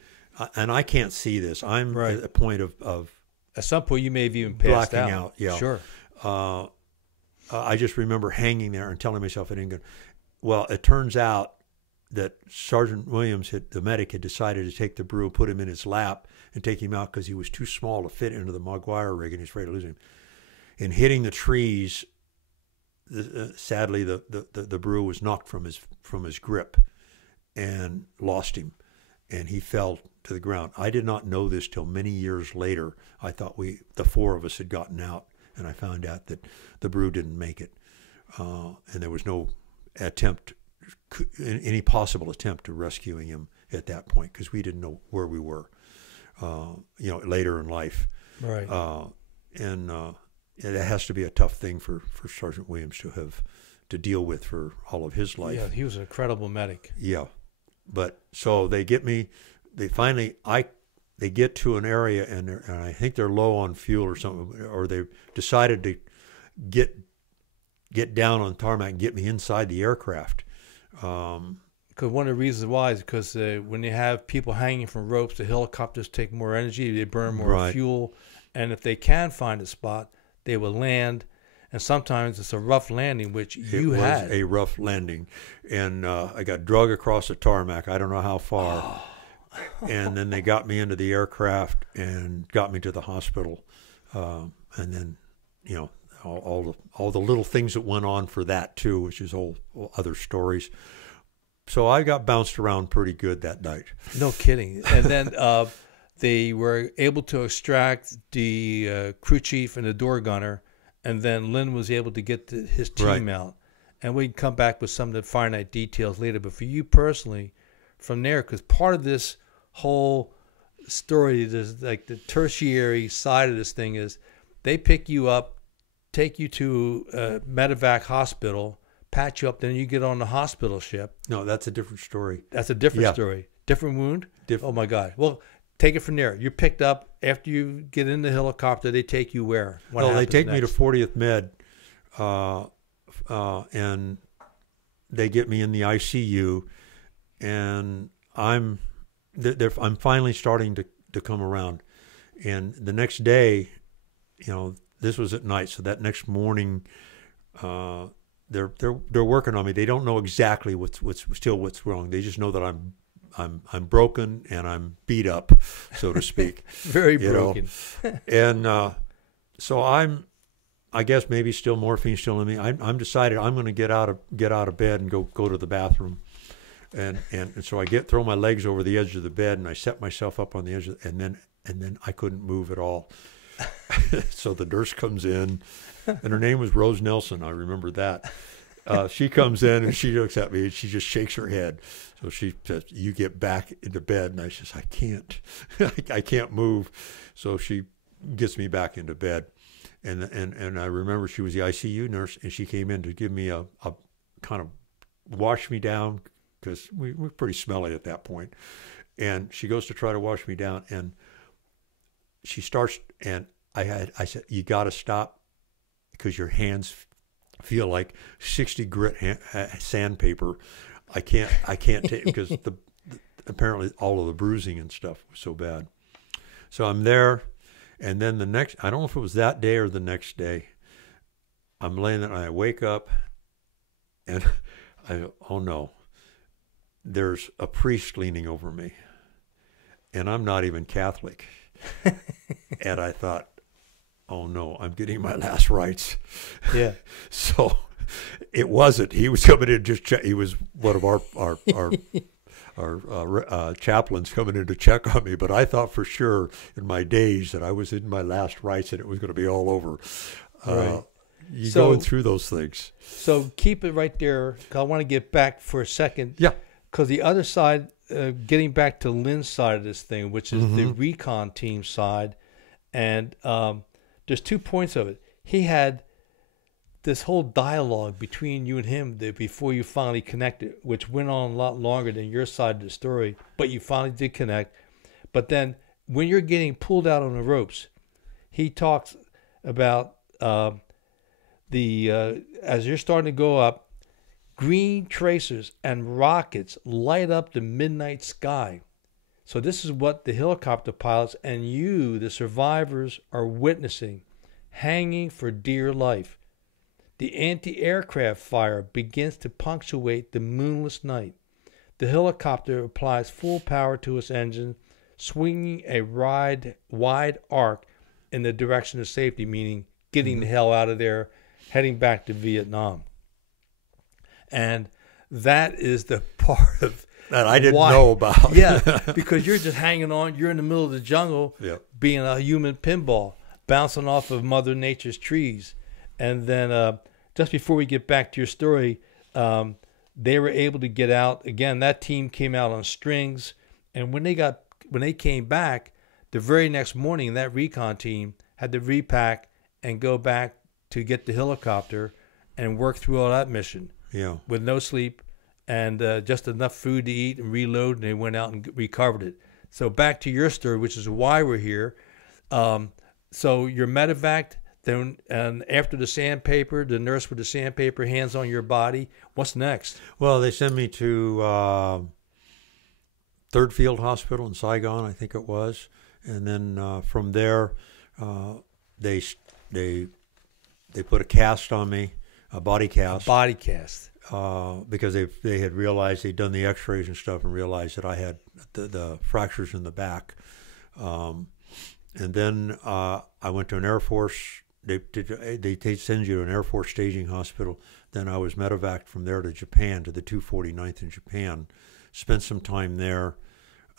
And I can't see this. I'm at a point of at some point you may have even passed blacking out. Yeah. Sure. I just remember hanging there and telling myself it ain't good. Well, it turns out that Sergeant Williams, the medic, had decided to take the brew, put him in his lap, and take him out because he was too small to fit into the McGuire rig, and he's afraid of losing him. In hitting the trees, sadly, the brew was knocked from his grip and lost him, and he fell to the ground. I did not know this till many years later. I thought the four of us had gotten out, and I found out that the brew didn't make it, and there was no any possible attempt to rescuing him at that point, because we didn't know where we were, later in life. Right. That has to be a tough thing for Sergeant Williams to deal with for all of his life. Yeah, he was an incredible medic. Yeah. But so they get me, they get to an area, and I think they're low on fuel or something, or they decided to get down on tarmac and get me inside the aircraft. Because one of the reasons why is because when you have people hanging from ropes, the helicopters take more energy, they burn more fuel, and if they can find a spot, they will land, and sometimes it's a rough landing, which you had. It was a rough landing, and I got drug across the tarmac. I don't know how far, and then they got me into the aircraft and got me to the hospital, and then all the little things that went on for that too, which is all other stories. So I got bounced around pretty good that night. No kidding. And then they were able to extract the crew chief and the door gunner, and then Lynn was able to get his team out. And we can come back with some of the finite details later. But for you personally, from there, because part of this whole story, like the tertiary side of this thing is they pick you up, take you to medevac hospital, patch you up, then you get on the hospital ship. No, that's a different story. That's a different story. Different wound? Oh, my God. Well, take it from there. You're picked up. After you get in the helicopter, they take you where? They take me to 40th Med, and they get me in the ICU, and I'm finally starting to come around. And the next day, this was at night, so that next morning, they're working on me. They don't know exactly what's wrong. They just know that I'm broken and I'm beat up, so to speak. Very broken. And so I guess maybe morphine's still in me. I'm decided I'm going to get out of bed and go to the bathroom. And so I throw my legs over the edge of the bed, and I set myself up on the edge, and then I couldn't move at all. So the nurse comes in, and her name was Rose Nelson. I remember that. She comes in, and she looks at me, and she just shakes her head. So she says, "You get back into bed." And I says, "I can't. I can't move." So she gets me back into bed. And I remember she was the ICU nurse, and she came in to give me a kind of wash me down, because we were pretty smelly at that point. And she goes to try to wash me down, and she starts, and I said, "You got to stop, because your hands feel like 60 grit sandpaper. I can't take, because apparently all of the bruising and stuff was so bad." So I'm there, and then I don't know if it was that day or the next day, I'm laying there, and I wake up, and oh no, there's a priest leaning over me, and I'm not even Catholic. And I thought, oh no, I'm getting my last rites. Yeah. So it wasn't. He was coming in he was one of our chaplains coming in to check on me. But I thought for sure in my days that I was in my last rites and it was going to be all over. Right. You going through those things. So keep it right there, 'cause I want to get back for a second. Yeah. Because the other side, getting back to Lynn's side of this thing, which is the Mm-hmm. recon team side, and there's 2 points of it. He had this whole dialogue between you and him before you finally connected, which went on a lot longer than your side of the story, but you finally did connect. But then when you're getting pulled out on the ropes, he talks about as you're starting to go up, green tracers and rockets light up the midnight sky. So this is what the helicopter pilots and you, the survivors, are witnessing, hanging for dear life. The anti-aircraft fire begins to punctuate the moonless night. The helicopter applies full power to its engine, swinging a wide arc in the direction of safety, meaning getting the hell out of there, heading back to Vietnam. And that is the part of That I didn't know about. Yeah, because you're just hanging on. You're in the middle of the jungle, being a human pinball, bouncing off of Mother Nature's trees. And then just before we get back to your story, they were able to get out. Again, that team came out on strings. And when they came back, the very next morning, that recon team had to repack and go back to get the helicopter and work through all that mission. Yeah. With no sleep and just enough food to eat and reload, and they went out and recovered it. So back to your story, which is why we're here. So you're medevaced, then, and after the sandpaper, the nurse with the sandpaper hands on your body. What's next? Well, they sent me to Third Field Hospital in Saigon, I think it was, and then from there, they put a cast on me, a body cast. Body cast. Because they had realized, they'd done the X-rays and stuff and realized that I had the fractures in the back. And then I went to an Air Force. They send you to an Air Force staging hospital. Then I was medevaced from there to Japan, to the 249th in Japan. Spent some time there,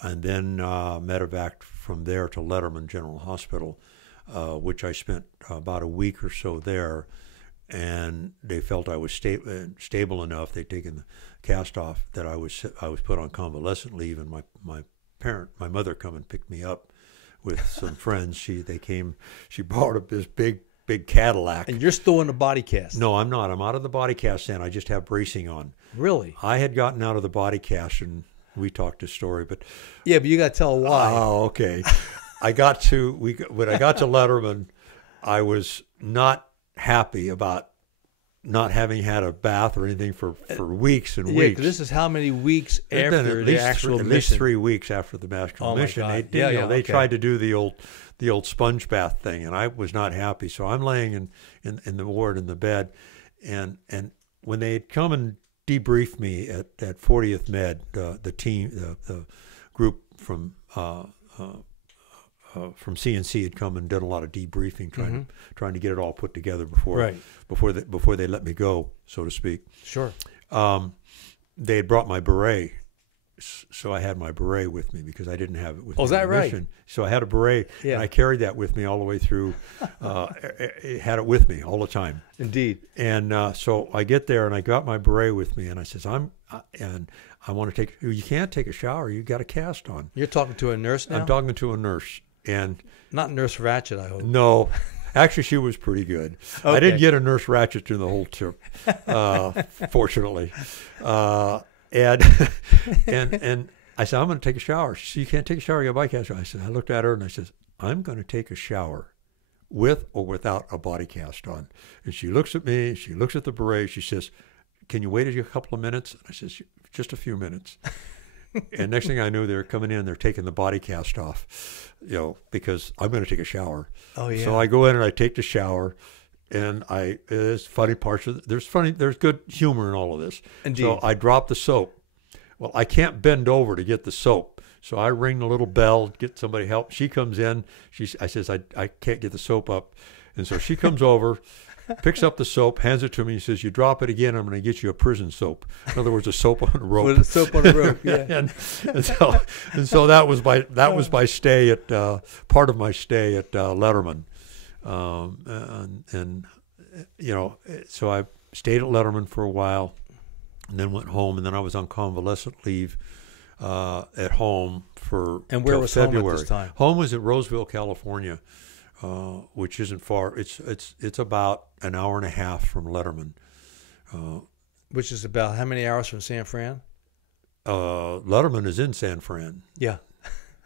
and then medevaced from there to Letterman General Hospital, which I spent about a week or so there. And they felt I was stable enough. They'd taken the cast off, that I was put on convalescent leave, and my mother come and picked me up with some friends. She brought up this big Cadillac. And you're still in the body cast? No, I'm not. I'm out of the body cast, and I just have bracing on. Really? I had gotten out of the body cast, and we talked this story, but yeah, but you got to tell why. Oh, okay. when I got to Letterman, I was not happy about not having had a bath or anything for weeks and weeks. Yeah, because this is how many weeks after the actual mission? At least 3 weeks after the actual mission. My God. They tried to do the old sponge bath thing, and I was not happy. So I'm laying in the ward in the bed, and when they had come and debriefed me at 40th Med, the team, the group from CNC had come and done a lot of debriefing, trying to get it all put together before they let me go, so to speak. Sure. they had brought my beret. So I had my beret with me because I didn't have it with me. Oh, is that on the right? mission. So I had a beret, Yeah. and I carried that with me all the way through. Had it with me all the time. Indeed. And so I get there, and I got my beret with me, and I says, and I want to take. You can't take a shower. You got a cast on. You're talking to a nurse now? I'm talking to a nurse, and Not Nurse Ratchet, I hope. no. Actually, she was pretty good. Okay. I didn't get a Nurse Ratchet through the whole trip, fortunately. And I said, I'm going to take a shower. She said, you can't take a shower. You got a body cast on. I said, I looked at her and I said, I'm going to take a shower with or without a body cast on. And she looks at me. She looks at the beret. She says, can you wait a couple of minutes? And I said, just a few minutes. And next thing I knew, they were coming in. They're taking the body cast off, because I'm going to take a shower. Oh, yeah. So I go in and I take the shower. And there's funny parts of there's good humor in all of this. Indeed. So I drop the soap. Well, I can't bend over to get the soap. So I ring the little bell, get somebody help. She comes in. I says, I can't get the soap up. And so she comes over, picks up the soap, hands it to me. She says, you drop it again, I'm going to get you a prison soap. In other words, a soap on a rope. With a soap on a rope, yeah. and so that was my stay at part of my stay at Letterman. So I stayed at Letterman for a while and then went home, and then I was on convalescent leave at home for And where was February. home at this time? Home was at Roseville, California, which isn't far. It's about an hour and a half from Letterman. Which is about how many hours from San Fran? Letterman is in San Fran. Yeah.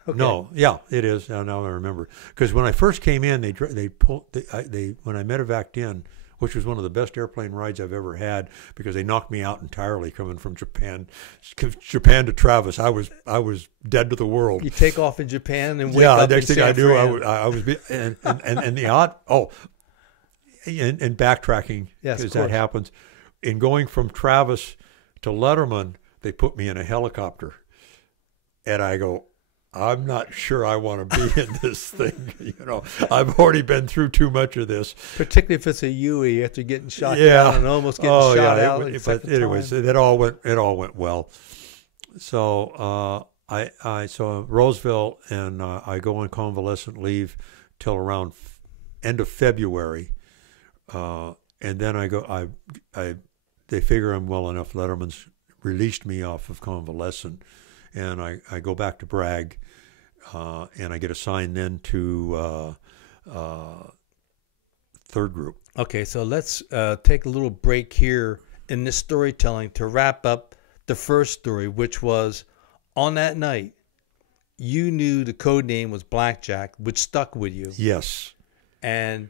Okay. No, yeah, it is. Now I remember, because when I first came in, they when I medevaced in, which was one of the best airplane rides I've ever had, because they knocked me out entirely coming from Japan to Travis. I was dead to the world. You take off in Japan and wake up next in thing San I knew, Fran. I was and the odd and backtracking, Yes, because of course. that happens. In going from Travis to Letterman, they put me in a helicopter, and I go, I'm not sure I want to be in this thing. I've already been through too much of this. Particularly if it's a Yui after getting shot down and almost getting shot out. But anyways, it all went well. So so Roseville, and I go on convalescent leave till around end of February, and then I go. They figure I'm well enough. Letterman's released me off of convalescent. And I go back to Bragg, and I get assigned then to third group. Okay, so let's take a little break here in this storytelling to wrap up the first story, which was on that night, you knew the code name was Blackjack, which stuck with you. Yes. And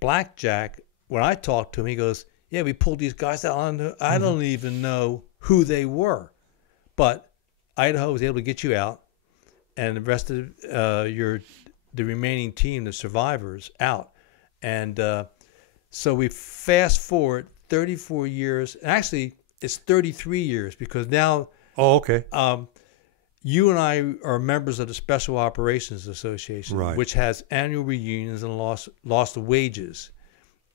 Blackjack, when I talked to him, he goes, yeah, we pulled these guys out. I don't even know who they were. But Idaho was able to get you out, and the rest of the remaining team, the survivors, out. And so we fast forward 34 years. Actually, it's 33 years, because now okay. You and I are members of the Special Operations Association, right, which has annual reunions and lost of wages.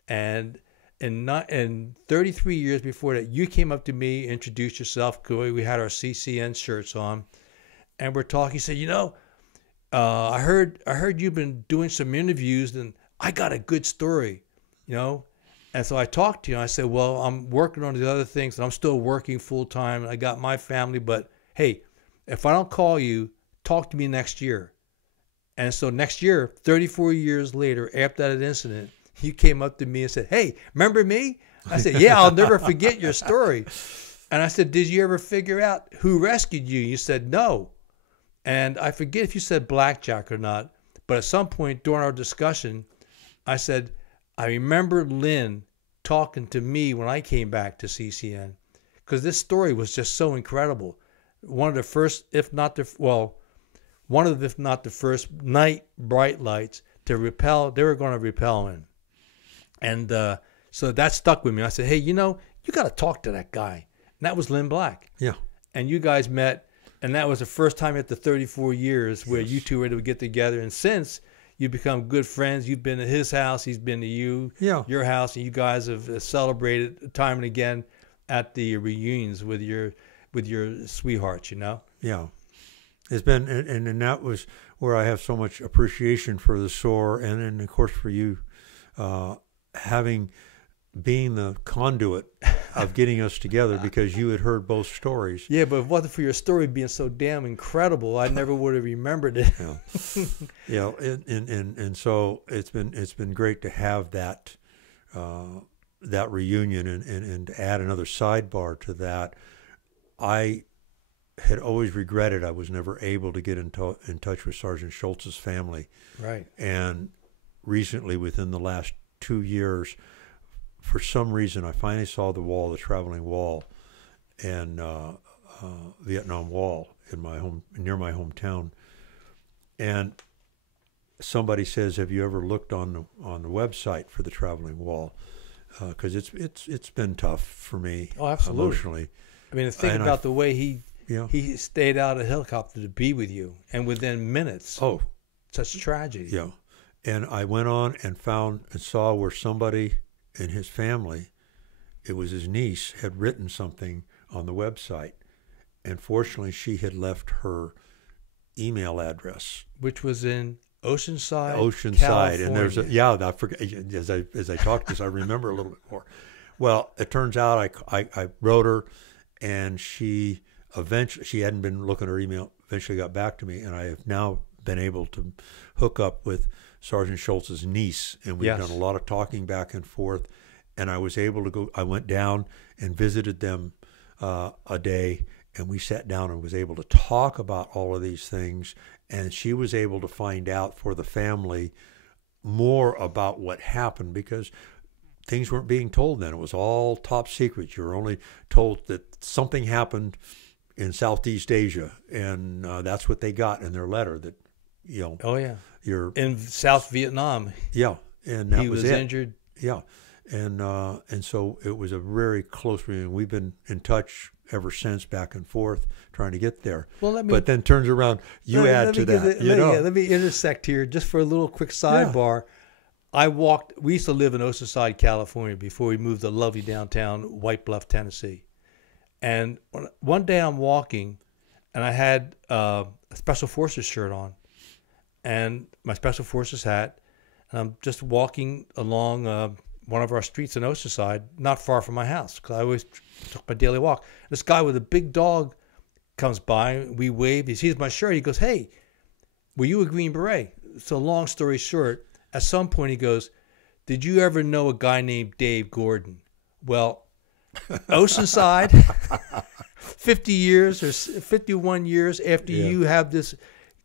And 33 years before that, you came up to me, introduced yourself. We had our CCN shirts on, and we're talking. You said, I heard you've been doing some interviews, and I got a good story, And so I talked to you, and I said, well, I'm working on these other things, and I'm still working full time, and I got my family, but hey, if I don't call you, talk to me next year. And so next year, 34 years later, after that incident, you came up to me and said, hey, remember me? I said, yeah, I'll never forget your story. And I said, did you ever figure out who rescued you? You said, no. And I forget if you said Blackjack or not, but at some point during our discussion, I said, I remember Lynn talking to me when I came back to CCN, because this story was just so incredible. One of the first, if not the first night bright lights to repel, they were going to repel in. And so that stuck with me. I said, hey, you got to talk to that guy. And that was Lynn Black. Yeah. And you guys met, and that was the first time after 34 years where you two were able to get together. And since, you've become good friends. You've been to his house. He's been to your house. And you guys have celebrated time and again at the reunions with your with your sweethearts, you know? Yeah. It's been, and that was where I have so much appreciation for the SOAR, and of course for you, being the conduit of getting us together, because you had heard both stories. Yeah, but if it wasn't for your story being so damn incredible, I never would have remembered it. Yeah, and so it's been great to have that that reunion, and to add another sidebar to that. I had always regretted I was never able to get in touch with Sergeant Schultz's family. Right. And recently, within the last 2 years, for some reason, I finally saw the traveling wall, and Vietnam Wall near my hometown. And somebody says, "Have you ever looked on the website for the traveling wall?" Because it's been tough for me. Oh, absolutely. Emotionally. I mean, think about the way he stayed out of a helicopter to be with you, and within minutes. Oh, such tragedy. Yeah, and I went on and found and saw where somebody in his family, it was his niece, had written something on the website, and fortunately she had left her email address, which was in Oceanside, California. And there's I forget, as I talk this, I remember a little bit more. Well, it turns out I wrote her, and she hadn't been looking at her email, eventually got back to me, and I have now been able to hook up with Sergeant Schultz's niece, and we've done a lot of talking back and forth, and I was able to go. I went down and visited them a day, and we sat down and was able to talk about all of these things, and she was able to find out for the family more about what happened, because things weren't being told then. It was all top secret. You were only told that something happened in Southeast Asia, and that's what they got in their letter, that, you know. Oh, yeah. You're in South Vietnam. Yeah, and that he was injured. Yeah, and so it was a very close reunion. We've been in touch ever since, back and forth, trying to get there. Well, but then turns around, add to that. Let me intersect here just for a little quick sidebar. Yeah. We used to live in Oceanside, California, before we moved to lovely downtown White Bluff, Tennessee. And one day I'm walking, and I had a Special Forces shirt on, and my Special Forces hat, and I'm just walking along one of our streets in Oceanside, not far from my house, because I always took my daily walk. This guy with a big dog comes by, we wave, he sees my shirt, he goes, "Hey, were you a Green Beret?" So long story short, at some point he goes, "Did you ever know a guy named Dave Gordon?" Well, Oceanside, 50 years or 51 years after you have this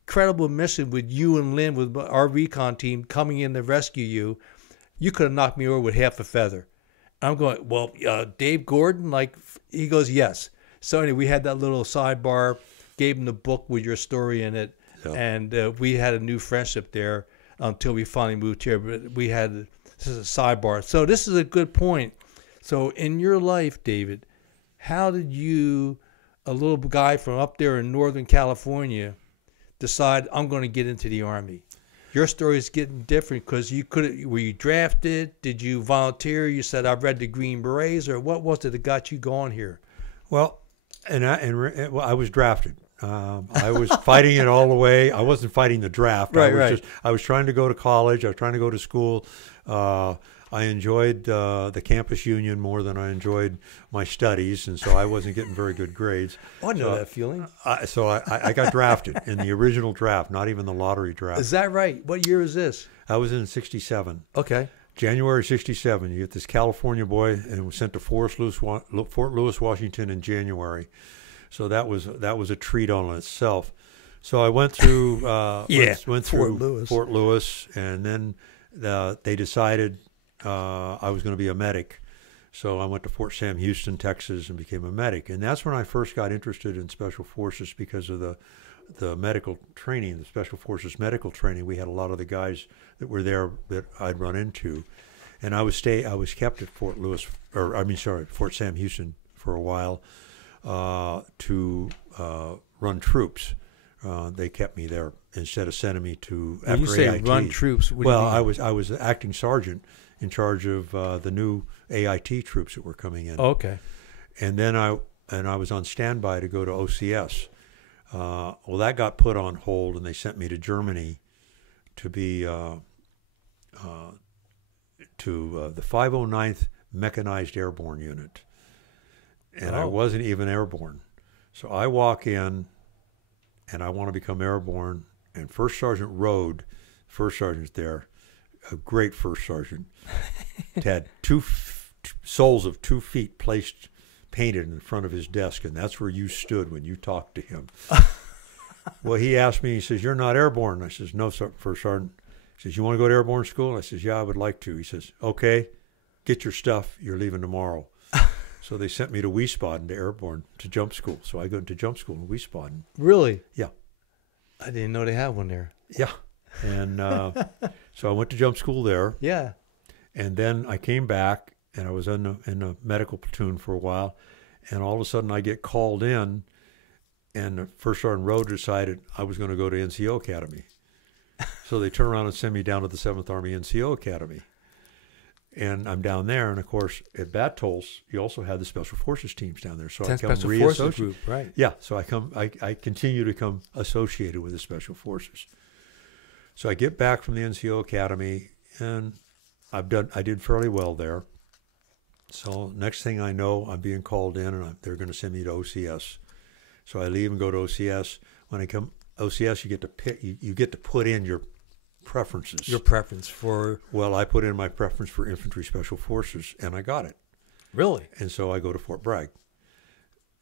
incredible mission with you and Lynn, with our recon team coming in to rescue you, you could have knocked me over with half a feather. I'm going, "Well, Dave Gordon?" Like, he goes, "Yes." So anyway, we had that little sidebar, gave him the book with your story in it, and we had a new friendship there until we finally moved here. But this is a sidebar. So this is a good point. So in your life, David, how did you, a little guy from up there in Northern California, decide, "I'm going to get into the Army"? Your story is getting different, because were you drafted? Did you volunteer? You said, "I've read the Green Berets," or what was it that got you going here? Well, I was drafted. I was fighting it all the way. I wasn't fighting the draft. I was trying to go to college. I was trying to go to school. I enjoyed the campus union more than I enjoyed my studies, and so I wasn't getting very good grades. Oh, I know that feeling. So I got drafted in the original draft, not even the lottery draft. Is that right? What year is this? I was in '67. Okay. January '67. You get this California boy, and was sent to Fort Lewis, Washington in January. So that was a treat on itself. So I went through Fort Lewis, and then they decided I was going to be a medic. So I went to Fort Sam Houston, Texas, and became a medic. And that's when I first got interested in Special Forces, because of the medical training, the Special Forces medical training. We had a lot of the guys that were there that I'd run into. And I was kept at Fort Sam Houston for a while to run troops. They kept me there instead of sending me to. When you say AIT. Run troops, what do you mean? I was acting sergeant in charge of the new AIT troops that were coming in. Okay. And then and I was on standby to go to OCS. Well, that got put on hold, and they sent me to Germany to be to the 509th Mechanized Airborne Unit. And I wasn't even airborne. So I walk in, and I want to become airborne, and First Sergeant Rode, first sergeant's there, a great first sergeant, had two soles of 2 feet painted in front of his desk, and that's where you stood when you talked to him. Well, he asked me, he says, "You're not airborne." I says, "No, sir, First Sergeant." He says, "You want to go to airborne school?" I says, "Yeah, I would like to." He says, "Okay, get your stuff. You're leaving tomorrow." So they sent me to Wiesbaden to airborne, to jump school. So I go to jump school in Wiesbaden. Really? Yeah. I didn't know they had one there. Yeah. And so I went to jump school there. Yeah. And then I came back, and I was in a medical platoon for a while. And all of a sudden I get called in, and the First Sergeant Rowe decided I was going to go to NCO Academy. So they turn around and send me down to the 7th Army NCO Academy. And I'm down there, and of course, at Battles, you also had the Special Forces teams down there. So I come Special Forces group, right? Yeah, so I continue to come associated with the Special Forces. So I get back from the NCO Academy, and I did fairly well there. So next thing I know, I'm being called in, and they're going to send me to OCS. So I leave and go to OCS. When I come OCS, you get to pick. You get to put in your preferences. Your preference for? Well, I put in my preference for Infantry Special Forces, and I got it. Really? And so I go to Fort Bragg.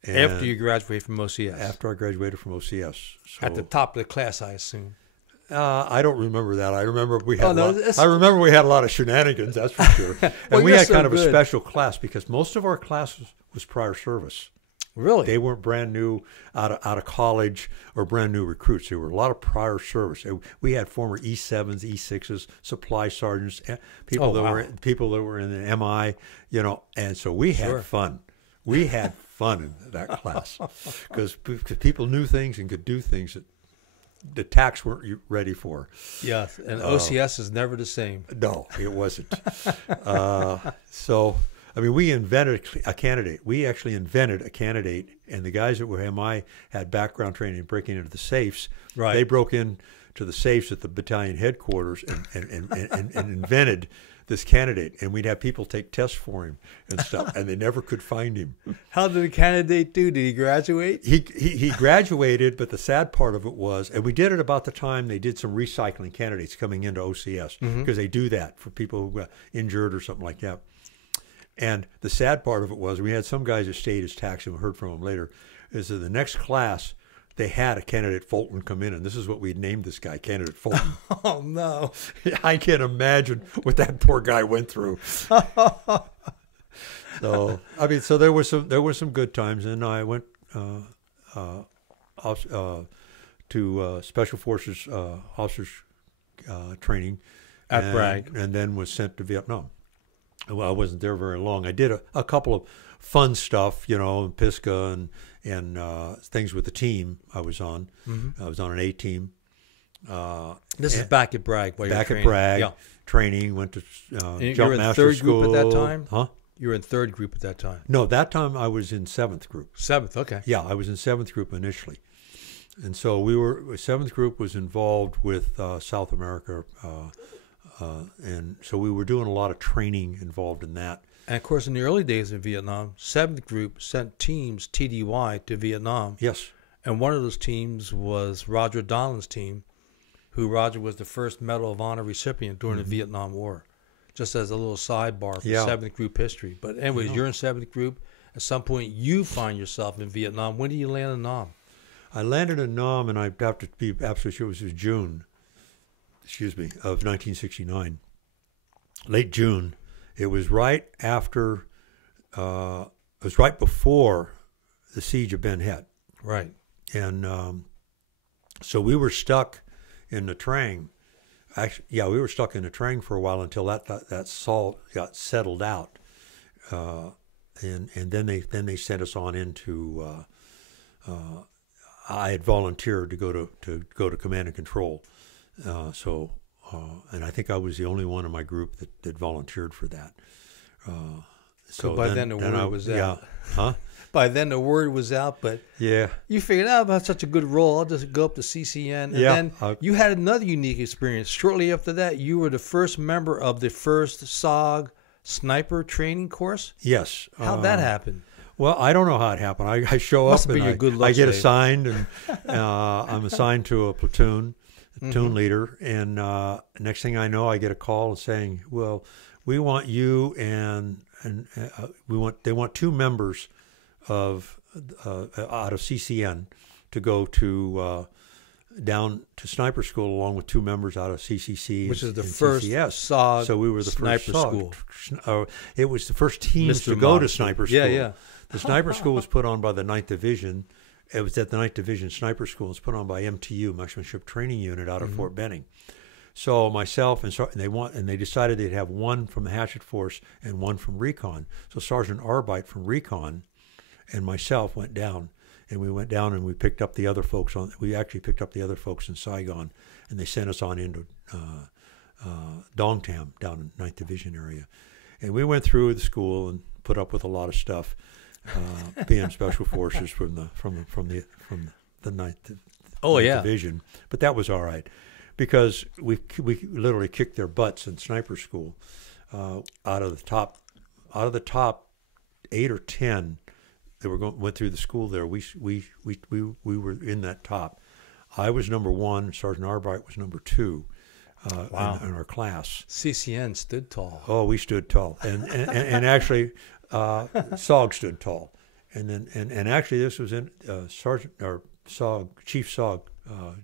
And after you graduate from OCS? After I graduated from OCS. So, at the top of the class, I assume. I don't remember that. I remember we had. I remember we had a lot of shenanigans. That's for sure. And well, we had so kind of good. a special class because most of our class was prior service. Really? They weren't brand new out of college or brand new recruits. There were a lot of prior service. We had former E7s, E6s, supply sergeants, people that were in the MI, and so we had fun. We had fun in that class because people knew things and could do things that the TACs weren't ready for. Yes, and OCS is never the same. No, it wasn't. So, I mean, we invented a candidate. We actually invented a candidate, and the guys that were MI had background training breaking into the safes. Right. They broke into the safes at the battalion headquarters and invented this candidate, and we'd have people take tests for him and stuff, and they never could find him. How did the candidate do? Did he graduate? He graduated, but the sad part of it was, and we did it about the time they did some recycling candidates coming into OCS, because they do that for people who got injured or something like that. And the sad part of it was we had some guys that stayed as TACs, and we heard from them later, is that the next class they had a candidate Fulton come in, and this is what we named this guy, Candidate Fulton. Oh, no. I can't imagine what that poor guy went through. So, I mean, so there were some good times, and I went to Special Forces officers training at Bragg, and then was sent to Vietnam. Well, I wasn't there very long. I did a couple of fun stuff, in Pisgah and things with the team I was on. I was on an A team. This is back at Bragg. Back at Bragg, training. Went to jump master school. You were in third group at that time? Huh? You were in third group at that time? No, that time I was in 7th group. 7th, okay. Yeah, I was in 7th group initially. And so 7th group was involved with South America, and so we were doing a lot of training involved in that. And, of course, in the early days of Vietnam, 7th Group sent teams, TDY, to Vietnam. Yes. And one of those teams was Roger Donlin's team, who Roger was the first Medal of Honor recipient during the Vietnam War, just as a little sidebar for 7th Group history. But anyways, you're in 7th Group. At some point, you find yourself in Vietnam. When do you land in Nam? I landed in Nam, and I have to be absolutely sure it was June, of 1969. Late June. It was right after, it was right before the siege of Ben Het. Right. And so we were stuck in Nha Trang. Actually, yeah, we were stuck in Nha Trang for a while until that salt got settled out. And then they sent us on into, I had volunteered to go to command and control. And I think I was the only one in my group that volunteered for that. So by then the word was out. Yeah. Huh? By then the word was out, but Yeah. you figured out about such a good role. I'll just go up to CCN. And then you had another unique experience. Shortly after that, you were the first member of the first SOG sniper training course. Yes. How'd that happen? Well, I don't know how it happened. I show Must up have and been your good luck, I get Dave. assigned, and I'm assigned to a platoon leader. And next thing I know, I get a call saying, "Well, we want you and they want 2 members of out of CCN to go to down to sniper school along with 2 members out of CCC, Which is the and first CCS. SOG So we were the sniper first school. It was the first teams Mr. to go to Monster. sniper school. Yeah, yeah. The sniper school was put on by the 9th Division. It was at the 9th Division Sniper School. It was put on by MTU, Marksmanship Training Unit, out of Fort Benning. So myself and they decided they'd have 1 from the Hatchet Force and 1 from Recon. So Sergeant Arbite from Recon and myself went down, and we went down and we picked up the other folks we actually picked up the other folks in Saigon, and they sent us on into Dongtam down in 9th Division area, and we went through the school and put up with a lot of stuff, being Special Forces from the 9th Division, but that was all right because we literally kicked their butts in sniper school. Out of the top 8 or 10 that went through the school there, we were in that top. I was number 1. Sergeant Arbite was number 2 in our class. CCN stood tall. Oh, we stood tall, and actually, SOG stood tall, and then and actually this was in Sergeant or SOG Chief SOG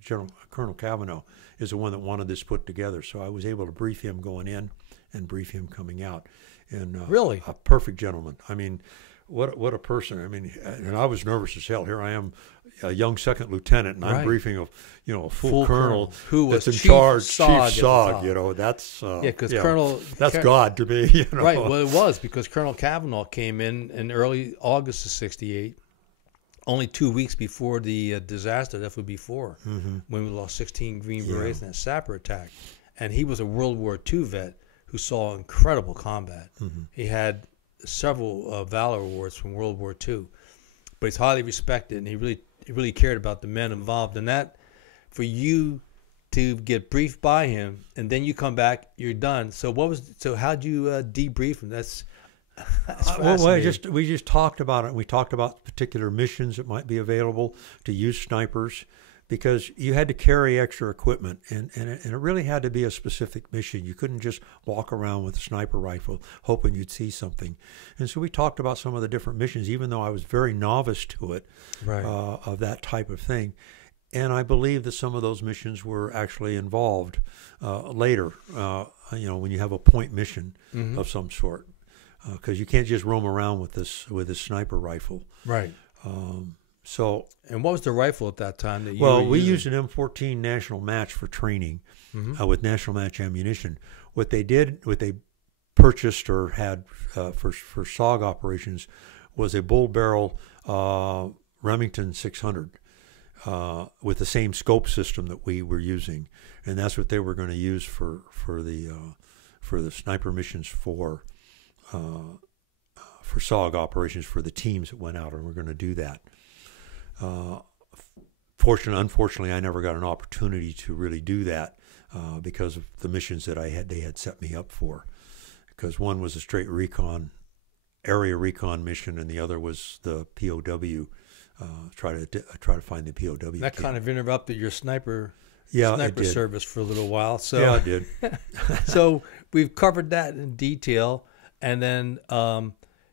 General Colonel Cavanaugh is the one that wanted this put together. So I was able to brief him going in and brief him coming out, and really a perfect gentleman. I mean, what a person. I mean, and I was nervous as hell. Here I am, a young second lieutenant, and I'm briefing a full colonel who was that's in Chief charge, SOG Chief SOG. That's because Colonel that's God to me. Right. Well, it was because Colonel Cavanaugh came in early August of '68, only 2 weeks before the disaster that would be before, when we lost 16 Green Berets in that sapper attack, and he was a World War II vet who saw incredible combat. He had several Valor Awards from World War II, but he's highly respected, and he really cared about the men involved. And that, for you to get briefed by him, and then you come back, you're done. So how'd you debrief him? That's well, we just talked about it. We talked about particular missions that might be available to use snipers, because you had to carry extra equipment, and it really had to be a specific mission. You couldn't just walk around with a sniper rifle hoping you'd see something. And so we talked about some of the different missions, even though I was very novice to it, of that type of thing. And I believe that some of those missions were actually involved later, when you have a point mission of some sort, because you can't just roam around with this sniper rifle. Right. And what was the rifle at that time that you Well, were we using? used an M14 National Match for training with National Match ammunition. What they purchased or had for SOG operations was a bull barrel Remington 600 with the same scope system that we were using, and that's what they were going to use for the sniper missions for SOG operations for the teams that went out, and we're going to do that. Unfortunately, I never got an opportunity to really do that because of the missions that they had set me up for. Because one was a straight area recon mission, and the other was the POW. Try to find the POW. That kind of interrupted your sniper it did. service for a little while. So yeah, it did. So we've covered that in detail, and then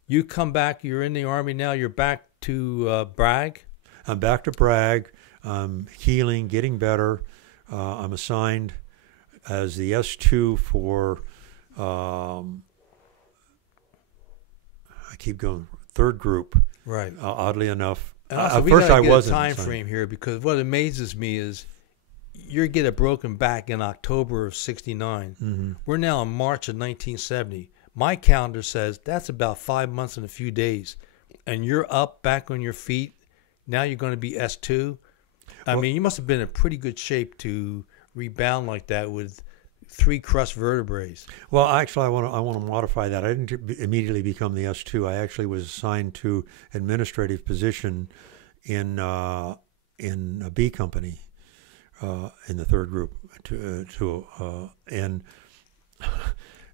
you come back. You're in the Army now. You're back to Bragg. I'm back to Bragg. I'm healing, getting better. I'm assigned as the S2 for, I keep going, third group. Right. Oddly enough. And also, At we first gotta I get wasn't. a time frame here, because what amazes me is you get a broken back in October of '69. We're now in March of 1970. My calendar says that's about 5 months and a few days, and you're up, back on your feet. Now you're going to be S2. I mean, you must have been in pretty good shape to rebound like that with 3 crust vertebrae. Well, actually, I want to modify that. I didn't immediately become the S2. I actually was assigned to administrative position in a B company in the third group.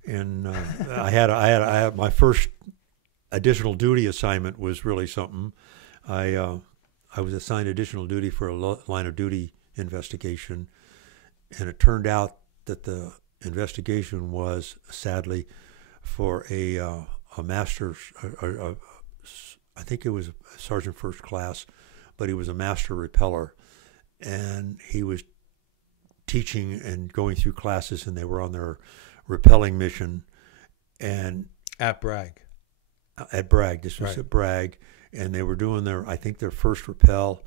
I had my first additional duty assignment was really something. I was assigned additional duty for a line of duty investigation, and it turned out that the investigation was sadly for a master's. I think it was a sergeant first class, but he was a master repeller, and he was teaching and going through classes, and they were on their repelling mission, and At Bragg. This was at Bragg, and they were doing their first rappel,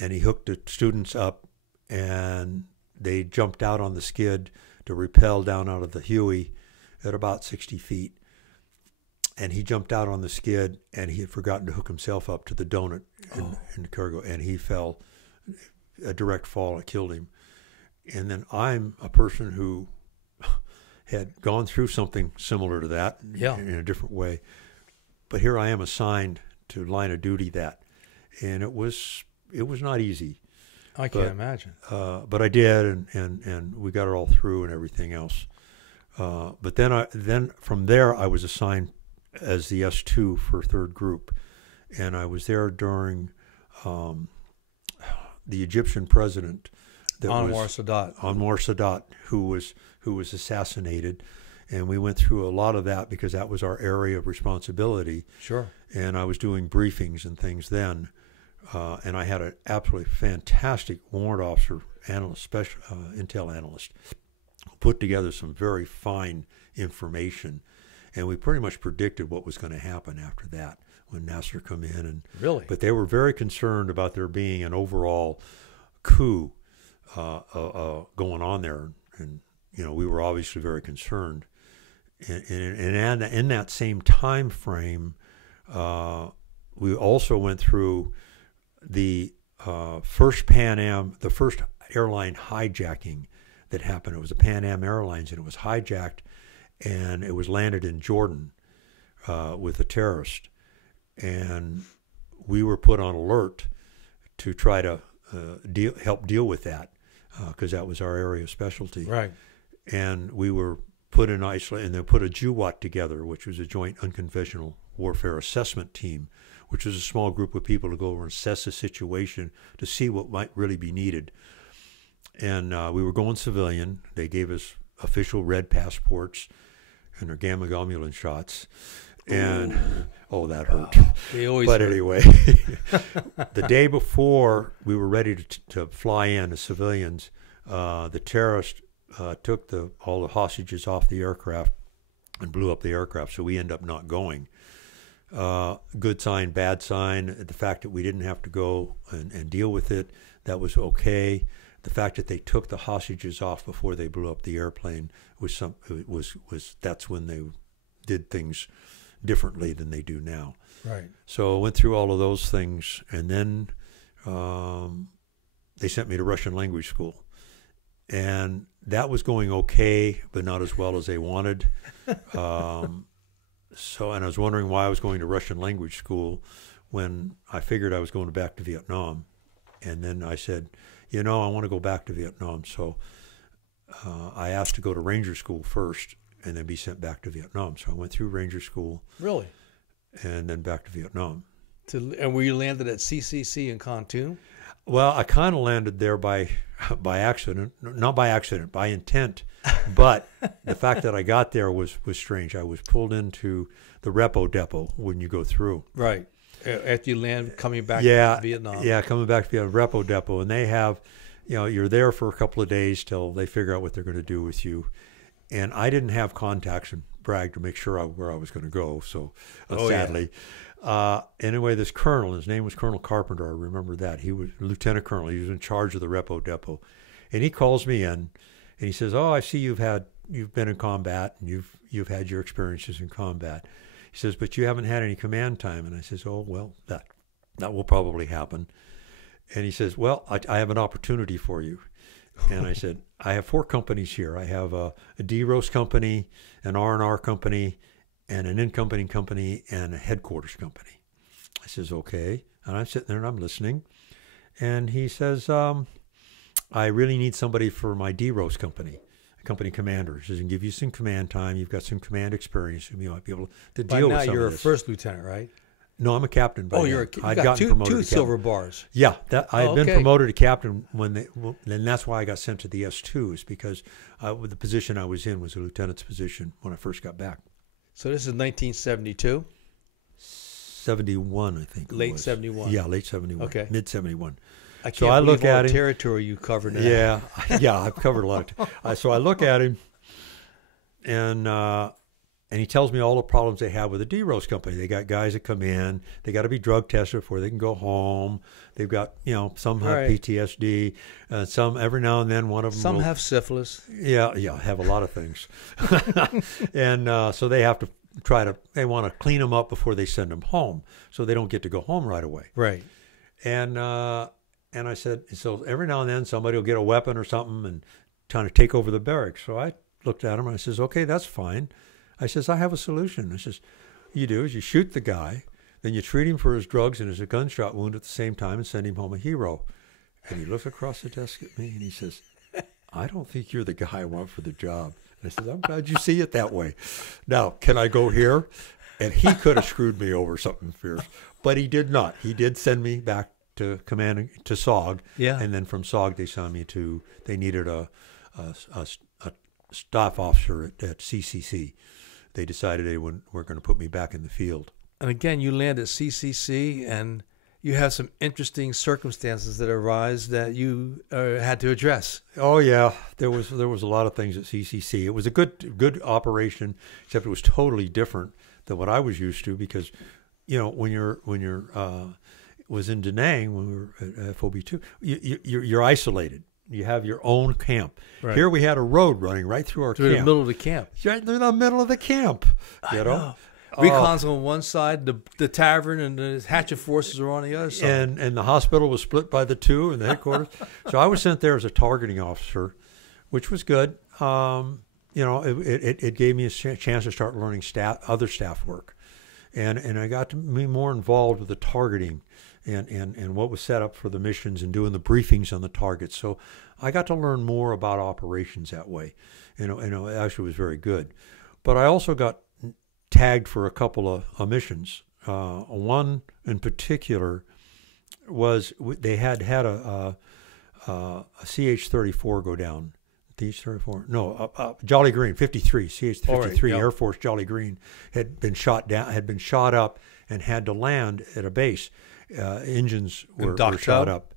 and he hooked the students up, and they jumped out on the skid to rappel down out of the Huey at about 60 feet. And he jumped out on the skid, and he had forgotten to hook himself up to the donut in the cargo, and he fell, a direct fall. It killed him. And then I'm a person who had gone through something similar to that in a different way. But here I am assigned to line of duty that. And it was not easy. I can't imagine. But I did, and we got it all through and everything else. But then from there I was assigned as the S2 for third group, and I was there during the Egyptian president Anwar Sadat, who was assassinated, and we went through a lot of that because that was our area of responsibility. Sure. And I was doing briefings and things then. And I had an absolutely fantastic warrant officer, analyst, special intel analyst, who put together some very fine information, and we pretty much predicted what was going to happen after that when Nasser come in. And really, but they were very concerned about there being an overall coup going on there, and we were obviously very concerned. And in that same time frame, we also went through the first the first airline hijacking that happened. It was a Pan Am Airlines, and it was hijacked, and it was landed in Jordan with a terrorist. And we were put on alert to try to help deal with that because that was our area of specialty. Right. And we were put in isolation, and they put a JUWAT together, which was a Joint Unconventional Warfare Assessment Team, which was a small group of people to go over and assess the situation to see what might really be needed. And we were going civilian. They gave us official red passports and their gamma globulin shots. And, that hurt. They always but hurt. Anyway, the day before we were ready to fly in as civilians, the terrorist took all the hostages off the aircraft and blew up the aircraft, so we ended up not going. Good sign, bad sign. The fact that we didn't have to go and deal with it, that was okay. The fact that they took the hostages off before they blew up the airplane was that's when they did things differently than they do now. Right. So I went through all of those things, and then they sent me to Russian language school, and that was going okay, but not as well as they wanted. And I was wondering why I was going to Russian language school when I figured I was going back to Vietnam. And then I said, I want to go back to Vietnam. So I asked to go to Ranger School first and then be sent back to Vietnam. So I went through Ranger School. Really? And then back to Vietnam. And were you landed at CCC in Kontum? Well, I kind of landed there by accident. Not by accident, by intent. But the fact that I got there was strange. I was pulled into the repo depot when you go through. Right. After you land, coming back to Vietnam. Yeah, coming back to the repo depot. And they have, you're there for a couple of days till they figure out what they're going to do with you. And I didn't have contacts in Bragg to make sure where I was going to go. So sadly. Anyway, this colonel, his name was Colonel Carpenter. I remember that. He was lieutenant colonel. He was in charge of the repo depot. And he calls me in, and he says, I see you've been in combat, and you've had your experiences in combat. He says, but you haven't had any command time. And I says, well, that will probably happen. And he says, well, I have an opportunity for you. And I said, I have 4 companies here. I have a D-roast company, an R&R company, and an incoming company, and a headquarters company. I says, okay. And I'm sitting there and I'm listening. And he says, I really need somebody for my D-roast company. Company commander. He says, and give you some command time. You've got some command experience. You might be able to deal with some of this. By now, you're a first lieutenant, right? No, I'm a captain. You've got two silver bars. Yeah, I had been promoted to captain and that's why I got sent to the S2, is because the position I was in was a lieutenant's position when I first got back. So this is 1972? 71, I think. Late 71? Yeah, late 71. Okay. Mid 71. I can't believe all the territory you covered now. Yeah, I've covered a lot. So I look at him, and he tells me all the problems they have with the D-roast company. They got guys that come in. They got to be drug tested before they can go home. They've got, some have PTSD. Some, every now and then, one of them Some have syphilis. Yeah, have a lot of things. And so they have to they want to clean them up before they send them home, so they don't get to go home right away. Right. And I said, so every now and then somebody will get a weapon or something and trying to take over the barracks. So I looked at him and I says, okay, that's fine. I says, I have a solution. I says, you do is you shoot the guy, then you treat him for his drugs and his gunshot wound at the same time and send him home a hero. And he looked across the desk at me and he says, I don't think you're the guy I want for the job. And I says, I'm glad you see it that way. Now, can I go here? And he could have screwed me over something fierce, but he did not. He did send me back to commanding to SOG. Yeah. And then from SOG, they needed a staff officer at CCC. They decided they weren't going to put me back in the field. And again, you land at CCC, and you have some interesting circumstances that arise that you had to address. Oh yeah, there was a lot of things at CCC. It was a good operation, except it was totally different than what I was used to, because when you're was in Da Nang when we were at FOB2, you're isolated. You have your own camp. Right. Here we had a road running right through our camp. Through the middle of the camp. Right through the middle of the camp. You know? Recon's on one side, the tavern and the hatchet forces are on the other side. And the hospital was split by the two and the headquarters. So I was sent there as a targeting officer, which was good. It gave me a chance to start learning other staff work. And I got to be more involved with the targeting and what was set up for the missions and doing the briefings on the targets. So I got to learn more about operations that way. It actually was very good. But I also got tagged for a couple of missions. One in particular was they had a CH-34 go down. CH-34? No, Jolly Green, 53, CH-53 Air Force Jolly Green had been shot up and had to land at a base. Engines were shot up.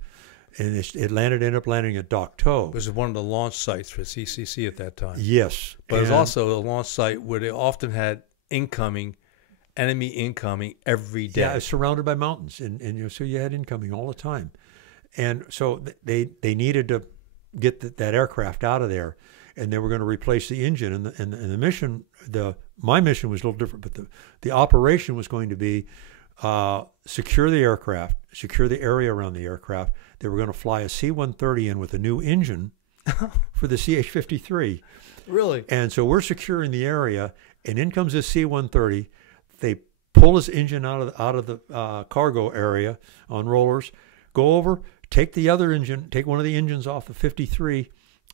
And it ended up landing at Jocko. This is one of the launch sites for CCC at that time. Yes. But it was also a launch site where they often had enemy incoming every day. Yeah, it's surrounded by mountains, and so you had incoming all the time. And so they needed to get that aircraft out of there, and they were going to replace the engine. And the mission, my mission was a little different, but the operation was going to be secure the aircraft, secure the area around the aircraft. They were going to fly a C-130 in with a new engine for the CH-53. Really? And so we're securing the area, and in comes this C-130. They pull this engine out of the cargo area on rollers, go over, take one of the engines off the 53,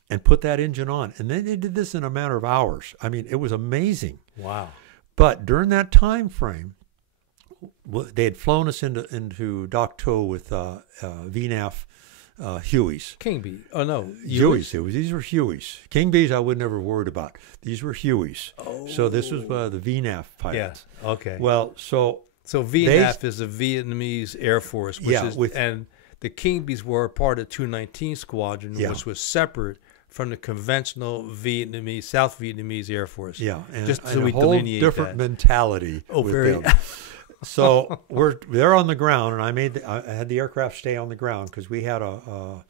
and put that engine on. And then they did this in a matter of hours. I mean, it was amazing. Wow. But during that time frame, they had flown us into Jocko with VNAF Hueys. King Bee. Oh, no. Hueys. These were Hueys. King Bees I would never worried about. These were Hueys. Oh. So this was the VNAF pilots. Yeah. Okay. Well, so VNAF is the Vietnamese Air Force, and the King Bees were a part of 219 Squadron, which was separate from the conventional South Vietnamese Air Force. Yeah, and just so a we whole delineate different mentality with them. So they're on the ground, and I had the aircraft stay on the ground because we had a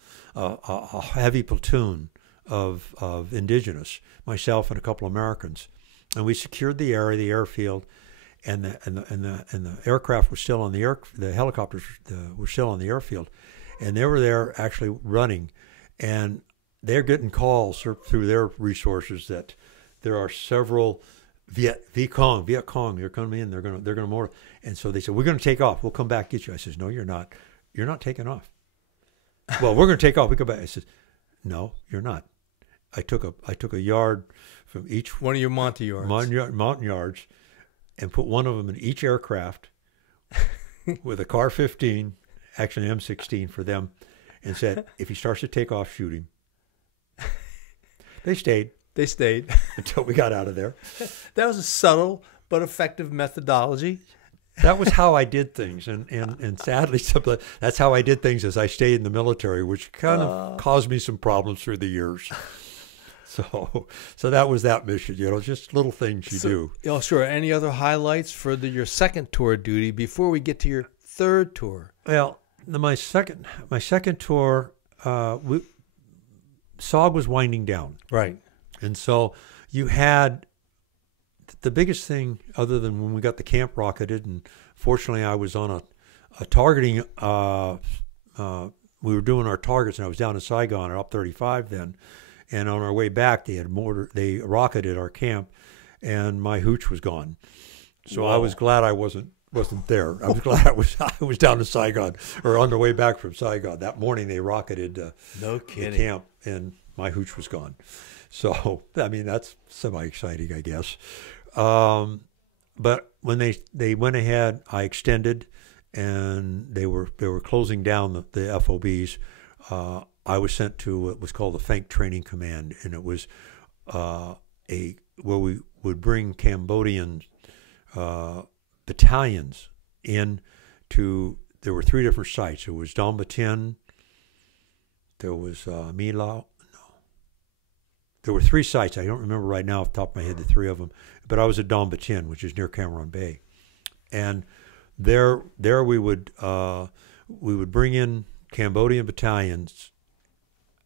heavy platoon of indigenous, myself and a couple of Americans, and we secured the area, the airfield, and the aircraft were still on the helicopters were still on the airfield, and they were there actually running, and they're getting calls through their resources that there are several Viet Cong, they're coming in, they're gonna more. And so they said, we're going to take off. We'll come back get you. I says, no, you're not. You're not taking off. Well, we're going to take off. We come back. I says, no, you're not. I took a yard from each one of your Monty yards, mountain yards, and put one of them in each aircraft with a Car 15, actually an M16 for them, and said, if he starts to take off, shoot him. They stayed. They stayed until we got out of there. That was a subtle but effective methodology. That was how I did things, and sadly, that's how I did things as I stayed in the military, which kind of caused me some problems through the years. So that was that mission, just little things you do. Oh, sure. Any other highlights for your second tour of duty before we get to your third tour? Well, my second tour, SOG was winding down. Right. And so you had the biggest thing, other than when we got the camp rocketed, and fortunately I was on a targeting, we were doing our targets, and I was down in Saigon or up 35 then. And on our way back, they rocketed our camp, and my hooch was gone. So I was glad I wasn't there. I was glad I was down in Saigon, or on the way back from Saigon. That morning they rocketed no the kidding. camp, and my hooch was gone. So I mean that's semi-exciting, I guess. But when they went ahead, I extended, and they were closing down the FOBs. I was sent to what was called the Fank Training Command, and it was where we would bring Cambodian battalions in to. There were 3 different sites. There was Dom Batin, there was My Lao. No, there were 3 sites. I don't remember right now off the top of my head the 3 of them, but I was at Dom Batin, which is near Cameron Bay, and there we would bring in Cambodian battalions.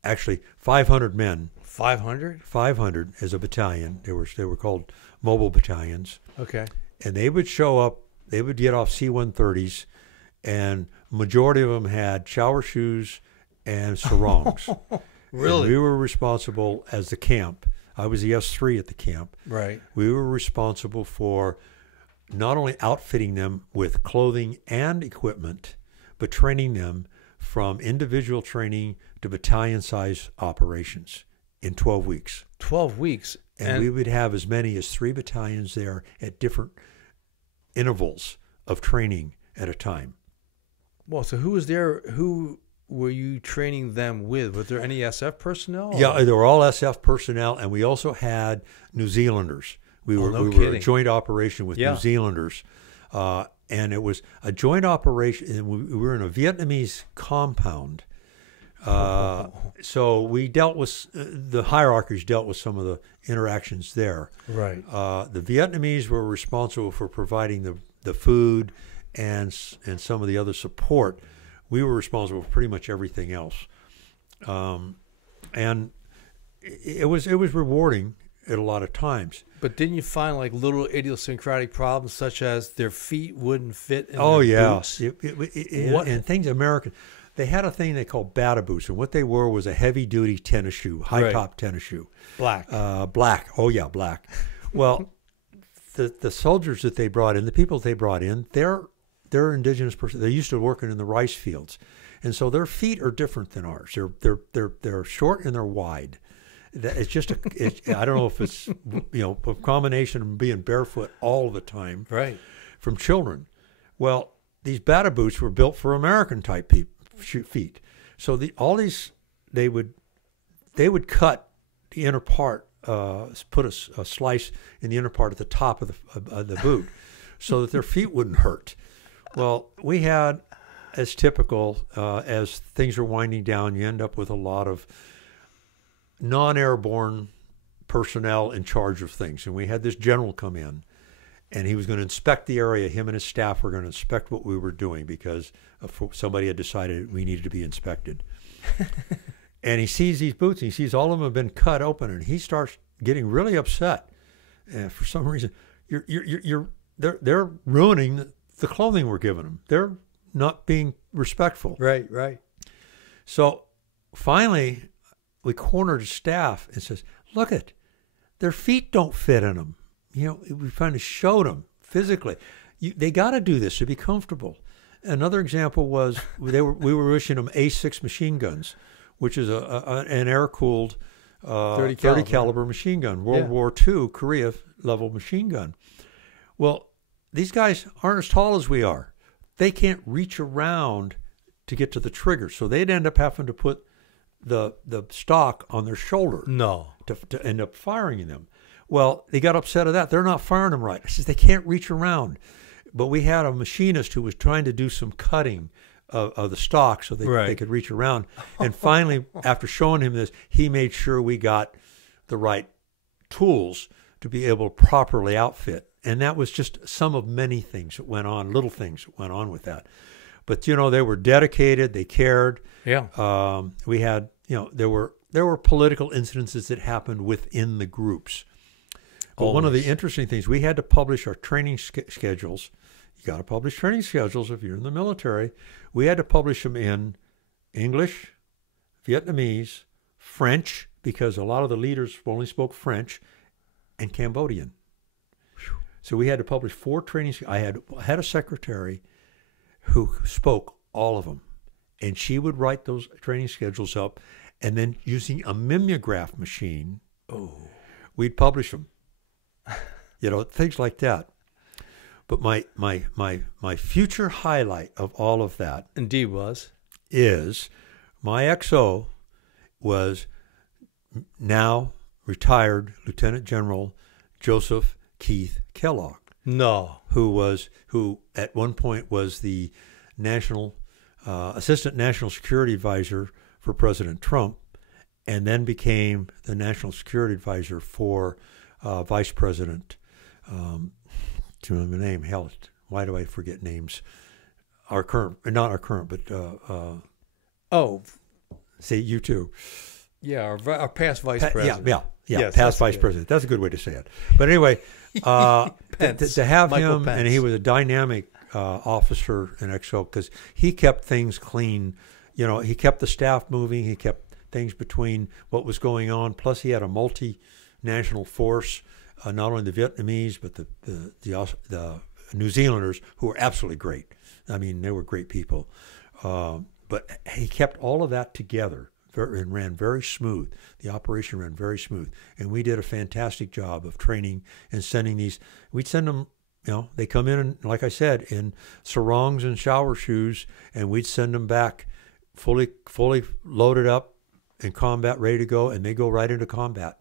Actually, 500 men. 500? 500 as a battalion. They were called mobile battalions. Okay. And they would show up. They would get off C-130s, and majority of them had shower shoes and sarongs. Really? And we were responsible as the camp. I was the S3 at the camp. Right. We were responsible for not only outfitting them with clothing and equipment, but training them from individual training to battalion-size operations in 12 weeks. 12 weeks. And we would have as many as 3 battalions there at different intervals of training at a time. Well, so who was there? Who were you training them with? Was there any SF personnel? Yeah, they were all SF personnel, and we also had New Zealanders. We were a joint operation with New Zealanders. And it was a joint operation, and we were in a Vietnamese compound. So we dealt with, the hierarchies dealt with some of the interactions there. Right. The Vietnamese were responsible for providing the food and some of the other support. We were responsible for pretty much everything else. And it was rewarding at a lot of times. But didn't you find like little idiosyncratic problems, such as their feet wouldn't fit in their boots? And things American. They had a thing they called bata boots, and what they were was a heavy-duty tennis shoe, high-top tennis shoe. Black. Black. Oh, yeah, black. Well, the soldiers that they brought in, the people they brought in, they're indigenous person. They're used to working in the rice fields, and so their feet are different than ours. They're short and they're wide. It's just I don't know if it's a combination of being barefoot all the time, right, from children. Well, these bata boots were built for American type feet. So they would cut the inner part, put a slice in the inner part at the top of the boot, so that their feet wouldn't hurt. Well, we had, as typical, as things are winding down, you end up with a lot of non-airborne personnel in charge of things. And we had this general come in, and he was going to inspect the area. Him and his staff were going to inspect what we were doing because somebody had decided we needed to be inspected. And he sees these boots, and he sees all of them have been cut open, and he starts getting really upset. And for some reason, they're ruining the clothing we're giving them. They're not being respectful. Right. So finally, we cornered the staff and says, look it, their feet don't fit in them. You know, we kind of showed them physically. They got to do this to be comfortable. Another example was we were issuing them A6 machine guns, which is an air-cooled 30 caliber machine gun, World War II Korea level machine gun. Well, these guys aren't as tall as we are. They can't reach around to get to the trigger, so they'd end up having to put the stock on their shoulder. No. To end up firing them. Well, they got upset at that. They're not firing them right. I said, they can't reach around. But we had a machinist who was trying to do some cutting of the stock so they could reach around. And finally, after showing him this, he made sure we got the right tools to be able to properly outfit. And that was just some of many things that went on, little things that went on with that. But, you know, they were dedicated. They cared. Yeah. We had, you know, there were political incidences that happened within the groups. But one of the interesting things, we had to publish our training schedules. You got to publish training schedules if you're in the military. We had to publish them in English, Vietnamese, French, because a lot of the leaders only spoke French, and Cambodian. So we had to publish 4 training. I had a secretary who spoke all of them, and she would write those training schedules up, and then using a mimeograph machine, we'd publish them. You know, things like that. But my future highlight of all of that, indeed, is my XO was now retired Lieutenant General Joseph Keith Kellogg. No. Who at one point was the Assistant National Security Advisor for President Trump, and then became the National Security Advisor for Vice President. Do you remember the name? Hell, why do I forget names? Not our current, but see, you too. Yeah, our past vice president. Yeah, yes, past vice president. That's a good way to say it. But anyway, to have Michael him, Pence. and he was a dynamic officer in XO because he kept things clean. You know, he kept the staff moving. He kept things between what was going on. Plus, he had a multinational force, not only the Vietnamese but the New Zealanders, who were absolutely great. I mean, they were great people. But he kept all of that together. And ran very smooth. The operation ran very smooth. And we did a fantastic job of training and sending these. We'd send them, you know, they come in, like I said, in sarongs and shower shoes, and we'd send them back fully loaded up in combat, ready to go, and they go right into combat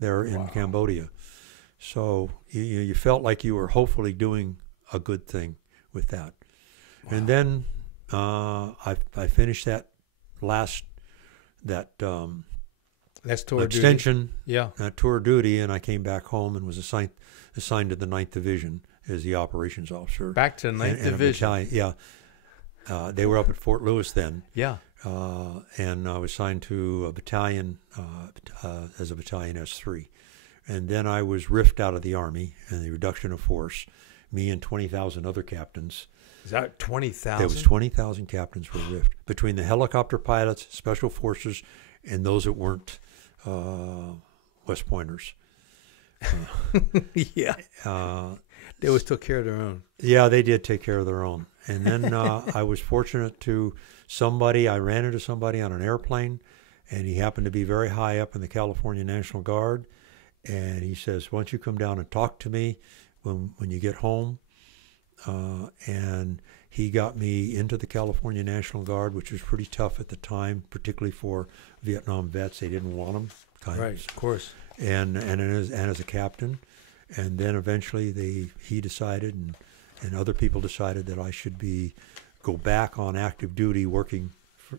there in Cambodia. So you felt like you were hopefully doing a good thing with that. Wow. And then I finished that last that's tour extension, tour duty, and I came back home and was assigned to the 9th Division as the operations officer. Back to the 9th Division. They were up at Fort Lewis then. Yeah. And I was assigned to a battalion as a battalion S3. And then I was riffed out of the Army and the reduction of force, me and 20,000 other captains. Is that 20,000? There was 20,000 captains were riffed between the helicopter pilots, special forces, and those that weren't West Pointers. They always took care of their own. Yeah, they did take care of their own. And then I was fortunate I ran into somebody on an airplane, and he happened to be very high up in the California National Guard. And he says, why don't you come down and talk to me when you get home? And he got me into the California National Guard, which was pretty tough at the time, particularly for Vietnam vets. They didn't want them, of course. And as a captain, and then eventually he decided, and other people decided that I should go back on active duty, working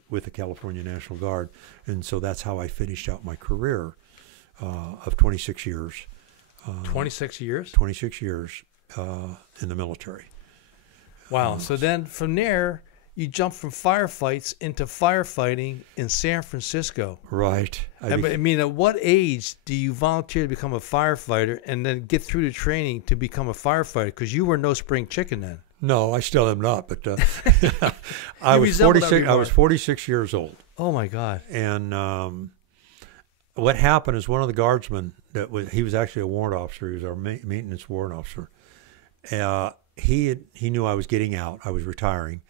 with the California National Guard, and so that's how I finished out my career of 26 years. 26 years? 26 years. In the military. Wow. So then from there, you jump from firefights into firefighting in San Francisco. Right. I mean, at what age do you volunteer to become a firefighter and then get through the training to become a firefighter? Because you were no spring chicken then. No, I still am not. But I was 46. I was 46 years old. Oh my God. And what happened is one of the guardsmen he was actually a warrant officer. He was our maintenance warrant officer. He knew I was getting out. I was retiring.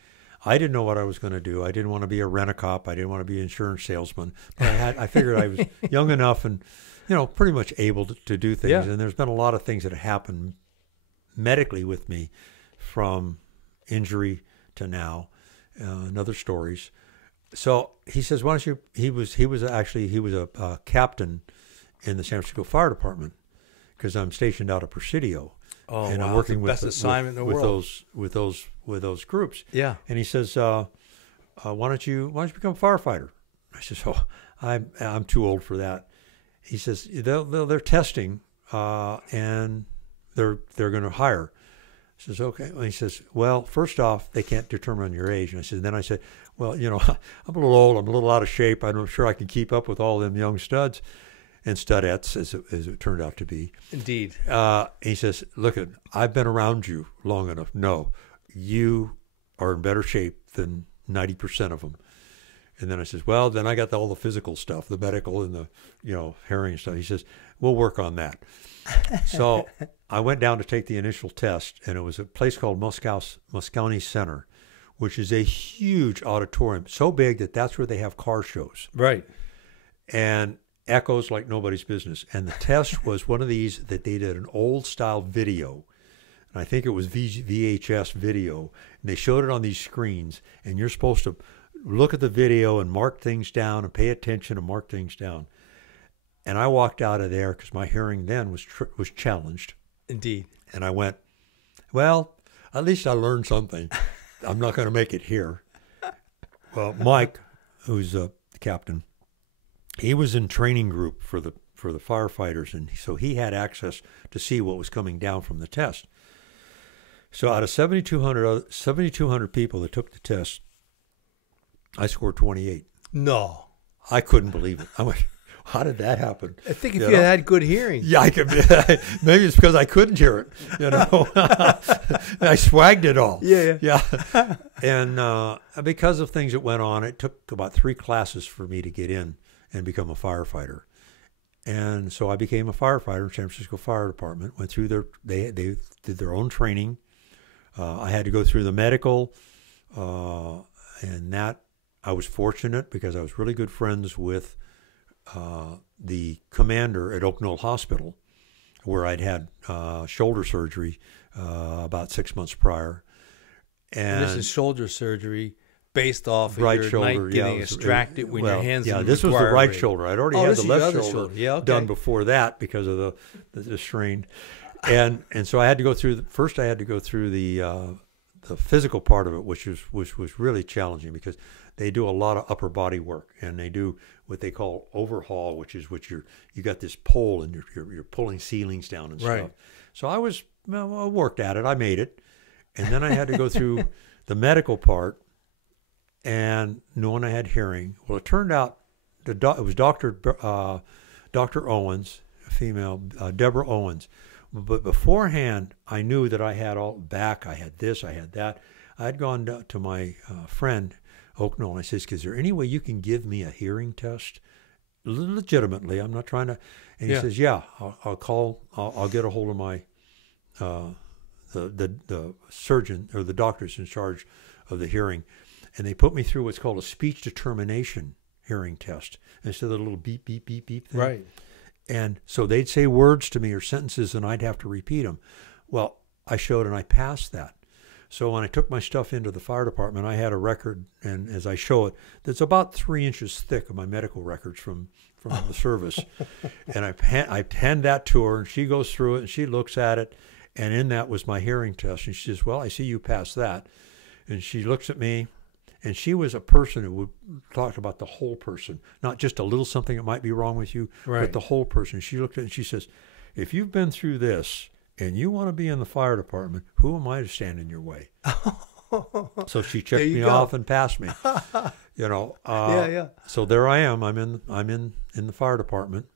I didn't know what I was going to do. I didn't want to be a rent-a-cop. I didn't want to be an insurance salesman. But I figured I was young enough and, pretty much able to do things. Yeah. And there's been a lot of things that have happened medically with me, from injury to now, and other stories. So he says, "Why don't you?" He was a captain in the San Francisco Fire Department, because I'm stationed out of Presidio. Oh, and wow. I'm working Best assignment in the world. with those groups. Yeah. And he says, "Why don't you become a firefighter?" I says, "Oh, I'm too old for that." He says, "They're testing, and they're going to hire." I says, "Okay." And he says, "Well, first off, they can't determine your age." And I said, "Well, I'm a little old. I'm a little out of shape. I'm not sure I can keep up with all them young studs and studettes, as it turned out to be." Indeed. He says, "Look, I've been around you long enough. No, you are in better shape than 90% of them." And then I says, "Well, then I got all the physical stuff, the medical and the, hearing stuff." He says, "We'll work on that." So I went down to take the initial test, and it was a place called Moscone Center, which is a huge auditorium, so big that that's where they have car shows. Right. And echoes like nobody's business. And the test was one of these that they did an old style video. And I think it was VHS video. And they showed it on these screens. And you're supposed to look at the video and mark things down and pay attention and mark things down. And I walked out of there because my hearing then was challenged. Indeed. And I went, well, at least I learned something. I'm not going to make it here. Well, Mike, who's the captain, he was in training group for the firefighters, and so he had access to see what was coming down from the test. So out of 7,200 people that took the test, I scored 28. No. I couldn't believe it. I went, how did that happen? I think if you had good hearing. Yeah, I could. Maybe it's because I couldn't hear it. I swagged it all. Yeah. And because of things that went on, it took about 3 classes for me to get in and become a firefighter. And so I became a firefighter in San Francisco Fire Department. Went through they did their own training. I had to go through the medical, and that I was fortunate because I was really good friends with the commander at Oak Knoll Hospital, where I'd had shoulder surgery about 6 months prior. And this is shoulder surgery based off of right your shoulder, night getting extracted when your hands. Yeah, this was the right shoulder. I'd already had the left shoulder done before that because of the strain, and so I had to go through. First, I had to go through the physical part of it, which was really challenging because they do a lot of upper body work, and they do what they call overhaul, which is you got this pole and you're pulling ceilings down and stuff. So I worked at it. I made it, and then I had to go through the medical part. And knowing I had hearing, well, it turned out it was Dr. Owens, a female, Deborah Owens. But beforehand, I knew that I had all back. I had this, I had that. I had gone to my friend, Oak Knoll, and I says, "Is there any way you can give me a hearing test? Legitimately, I'm not trying to." And he says, "Yeah, I'll call. I'll get a hold of my the surgeon or the doctors in charge of the hearing." And they put me through what's called a speech determination hearing test instead of the little beep, beep, beep, beep thing. Right. And so they'd say words to me or sentences, and I'd have to repeat them. Well, I showed and I passed that. So when I took my stuff into the fire department, I had a record, and as I show it, that's about 3 inches thick of my medical records from the service. And I hand that to her, and she goes through it, and she looks at it, and in that was my hearing test. And she says, "Well, I see you passed that." And she looks at me. And she was a person who would talk about the whole person, not just a little something that might be wrong with you, but the whole person. She looked at it and she says, "If you've been through this and you want to be in the fire department, who am I to stand in your way?" So she checked me off and passed me. So there I am. I'm in the fire department.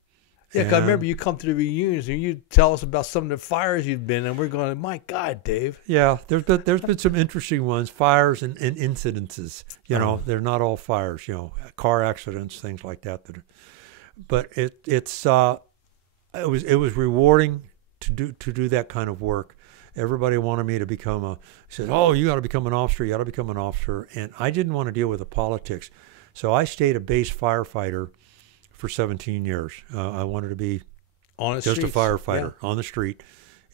Yeah, because I remember you come to the reunions and you tell us about some of the fires you've been, and we're going, "My God, Dave." Yeah, there's been some interesting ones, fires and incidences. They're not all fires. Car accidents, things like that. but it was rewarding to do that kind of work. Everybody wanted me to said, oh, you got to become an officer. You got to become an officer. And I didn't want to deal with the politics. So I stayed a base firefighter for 17 years. I wanted to be On the just streets. a firefighter on the street.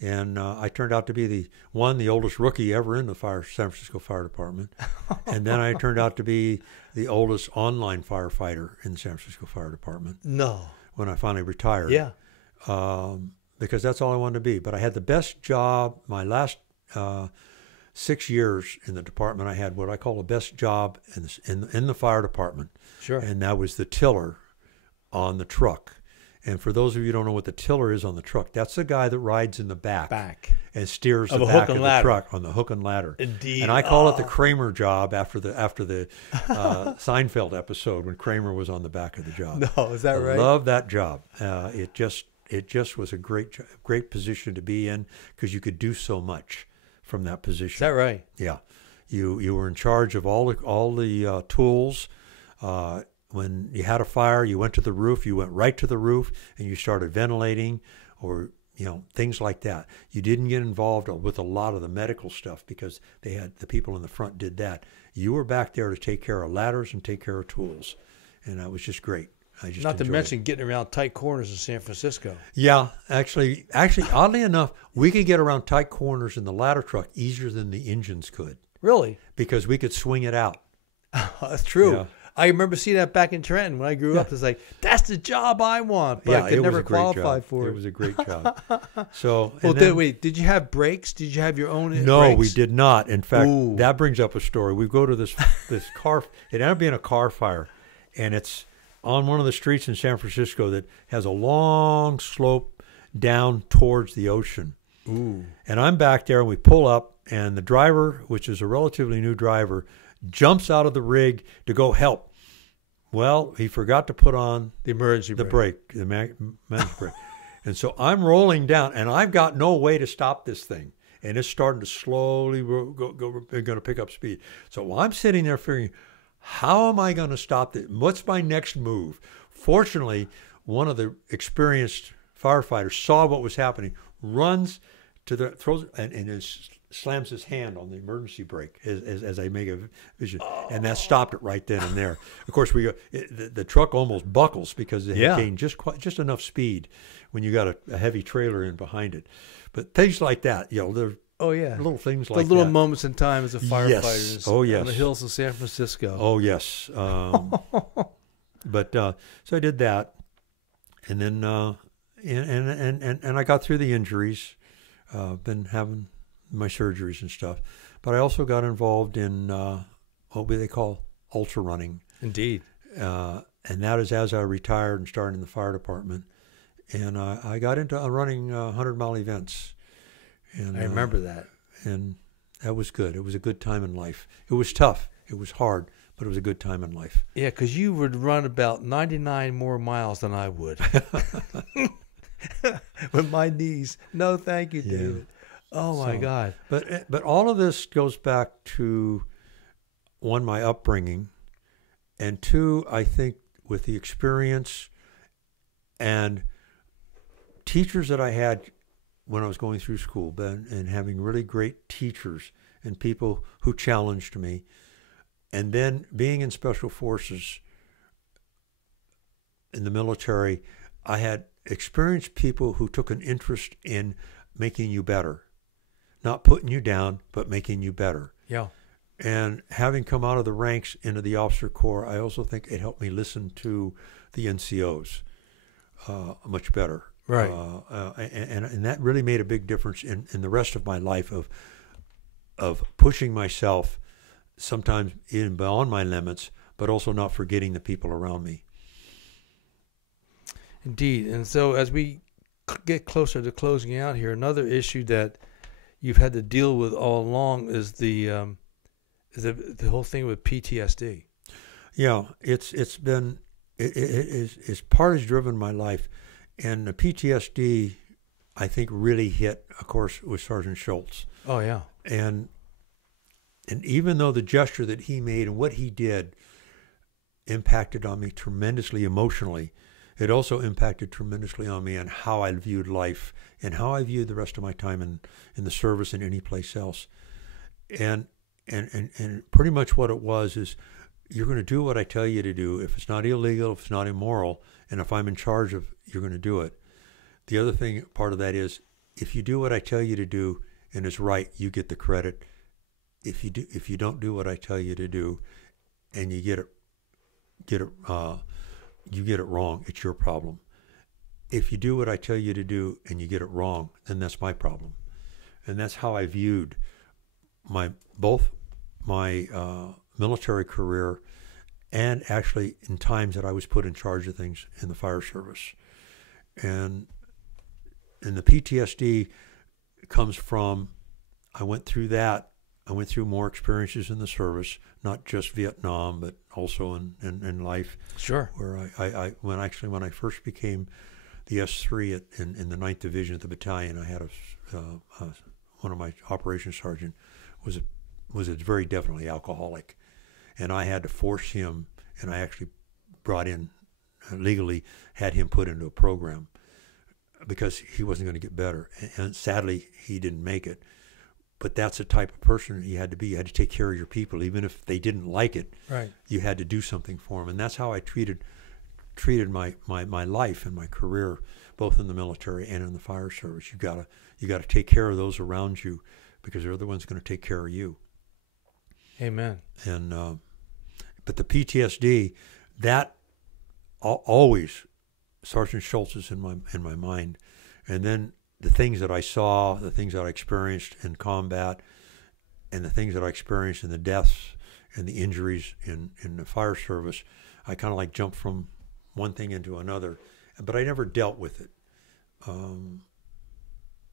And I turned out to be the oldest rookie ever in the San Francisco Fire Department. And then I turned out to be the oldest online firefighter in the San Francisco Fire Department. No. When I finally retired. Yeah. Because that's all I wanted to be. But I had the best job. My last 6 years in the department, I had what I call the best job in the fire department. Sure. And that was the tiller on the truck. And for those of you who don't know what the tiller is on the truck, that's the guy that rides in the back and steers the back of the truck on the hook and ladder. Indeed. And I call it the Kramer job after the Seinfeld episode when Kramer was on the back of the job. No, is that right? I love that job. It just was a great position to be in because you could do so much from that position. Is that right? Yeah, you were in charge of all the tools. When you had a fire, you went to the roof. You went right to the roof and you started ventilating, or things like that. You didn't get involved with a lot of the medical stuff because the people in the front did that. You were back there to take care of ladders and take care of tools, and that was just great. Not to mention getting around tight corners in San Francisco. Yeah, actually, oddly enough, we could get around tight corners in the ladder truck easier than the engines could. Really? Because we could swing it out. That's true. Yeah. I remember seeing that back in Trenton when I grew up. It's like, that's the job I want, but I could never qualify for it. It was a great job. So, did you have brakes? Did you have your own brakes? No, we did not. In fact, Ooh. That brings up a story. We go to this car. It ended up being a car fire, and it's on one of the streets in San Francisco that has a long slope down towards the ocean. Ooh. And I'm back there, and we pull up, and the driver, which is a relatively new driver, jumps out of the rig to go help. Well, he forgot to put on the emergency brake, the emergency brake. And so I'm rolling down, and I've got no way to stop this thing. And it's starting to slowly going to pick up speed. So I'm sitting there figuring, how am I going to stop this? What's my next move? Fortunately, one of the experienced firefighters saw what was happening, runs to and slams his hand on the emergency brake as I make a vision, and that stopped it right then and there. Of course, the truck almost buckles because it had gained just enough speed when you got a heavy trailer in behind it. But things like that, they're little things like that. The little moments in time as a firefighter. Yes. Oh, yes. On the hills of San Francisco. Oh, yes. But so I did that, and then and I got through the injuries. Been having my surgeries and stuff, but I also got involved in what they call ultra running. Indeed. And that is as I retired and started in the fire department, and I got into running 100-mile events. And I remember that. And that was good. It was a good time in life. It was tough. It was hard, but it was a good time in life. Yeah, because you would run about 99 more miles than I would. With my knees. No, thank you, David. Oh, my God. But all of this goes back to, one, my upbringing, and two, I think with the experience and teachers that I had when I was going through school, and having really great teachers and people who challenged me, and then being in special forces in the military, I had experienced people who took an interest in making you better. Not putting you down, but making you better. Yeah. And having come out of the ranks into the officer corps, I also think it helped me listen to the NCOs much better. Right. And that really made a big difference in the rest of my life of pushing myself, sometimes even beyond my limits, but also not forgetting the people around me. Indeed. And so as we get closer to closing out here, another issue that you've had to deal with all along is the whole thing with PTSD. Yeah, it's part has driven my life, and the PTSD I think really hit, of course, with Sergeant Schultz. Oh yeah, and even though the gesture that he made and what he did impacted on me tremendously emotionally, it also impacted tremendously on me and how I viewed life and how I viewed the rest of my time in the service and any place else. And pretty much what it was is, you're going to do what I tell you to do. If it's not illegal, if it's not immoral, and if I'm in charge of, you're going to do it. The other thing, part of that is, if you do what I tell you to do and it's right, you get the credit. If you don't do what I tell you to do, and you get it wrong, it's your problem. If you do what I tell you to do and you get it wrong, then that's my problem. And that's how I viewed both my military career, and actually in times that I was put in charge of things in the fire service. And the PTSD comes from, I went through that. I went through more experiences in the service, not just Vietnam, but also in life. Sure. Where when I first became the S3 in the 9th Division of the battalion, I had one of my operations sergeant was very definitely alcoholic. And I had to force him, and I actually brought in, legally, had him put into a program because he wasn't going to get better. And sadly, he didn't make it. But that's the type of person you had to be. You had to take care of your people. Even if they didn't like it, right, you had to do something for them. And that's how I treated my life and my career, both in the military and in the fire service. You gotta take care of those around you, because they're the ones going to take care of you. Amen. And but the PTSD, that always, Sergeant Schultz is in my mind. And then the things that I saw, the things that I experienced in combat, and the things that I experienced in the deaths and the injuries in the fire service, I kind of like jumped from one thing into another, but I never dealt with it.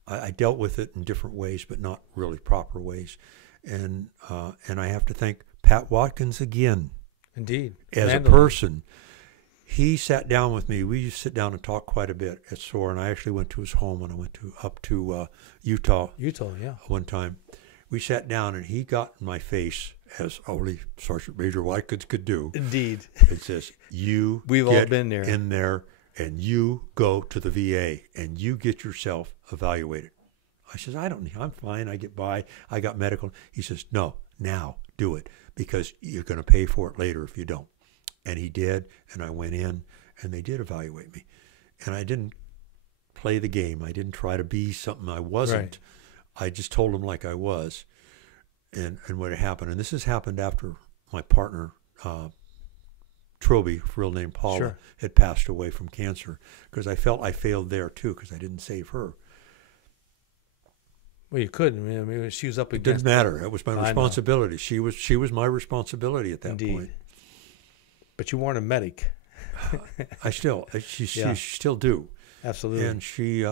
I dealt with it in different ways, but not really proper ways. And I have to thank Pat Watkins again. Indeed. As a person, he sat down with me. We used to sit down and talk quite a bit at SOAR, and I actually went to his home when I went up to Utah. Utah, yeah. One time. We sat down, and he got in my face, as only Sergeant Major Watkins could do. Indeed. It says, you We've get all been there. In there, and you go to the VA, and you get yourself evaluated. I says, I don't need, I'm fine. I get by. I got medical. He says, no, now do it, because you're going to pay for it later if you don't. And he did, and I went in, and they did evaluate me. And I didn't play the game. I didn't try to be something I wasn't. Right. I just told them like I was, and what had happened. And this has happened after my partner, Trilby, real name Paula, sure, had passed away from cancer, because I felt I failed there too, because I didn't save her. Well, you couldn't. I mean, she was up against. It didn't matter. It was my responsibility. She was my responsibility at that Indeed. point. But you weren't a medic. She still do. Absolutely. And she's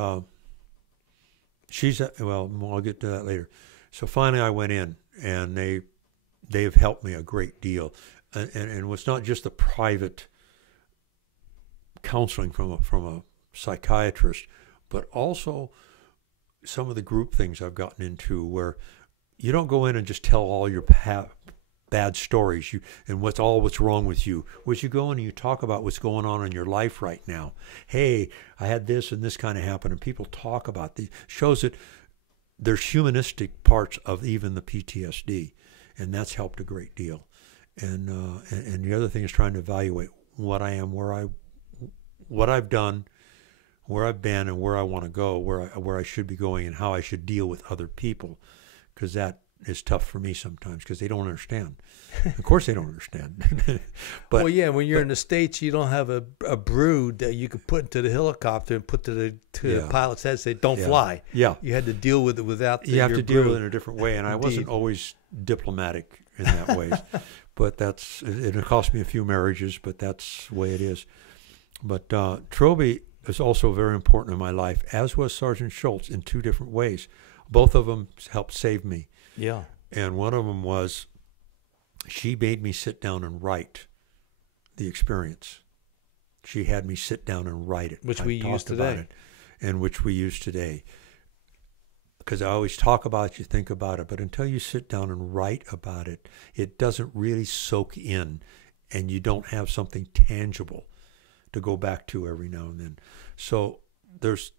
well, I'll get to that later. So finally, I went in, and they have helped me a great deal, and it's not just the private counseling from a psychiatrist, but also some of the group things I've gotten into, where you don't go in and just tell all your bad stories and what's wrong with you. Whereas you go in and you talk about what's going on in your life right now. Hey, I had this and this kind of happened, and people talk about the shows that there's humanistic parts of even the PTSD, and that's helped a great deal. And the other thing is trying to evaluate what I am, what I've done, where I've been, and where I want to go, where I should be going, and how I should deal with other people, because that is tough for me sometimes, because they don't understand. Of course they don't understand. But well, yeah, when you're in the States, you don't have a brood that you could put into the helicopter and put to the pilot's head and say, don't fly. Yeah. You had to deal with it without you have your to deal brood. with it in a different way, and I wasn't always diplomatic in that way. But it cost me a few marriages, but that's the way it is. But Trilby is also very important in my life, as was Sergeant Schultz, in two different ways. Both of them helped save me. Yeah. And one of them was, she made me sit down and write the experience. She had me sit down and write it. Which we use today. And which we use today. Because I always talk about it, you think about it, but until you sit down and write about it, it doesn't really soak in, and you don't have something tangible to go back to every now and then. So there's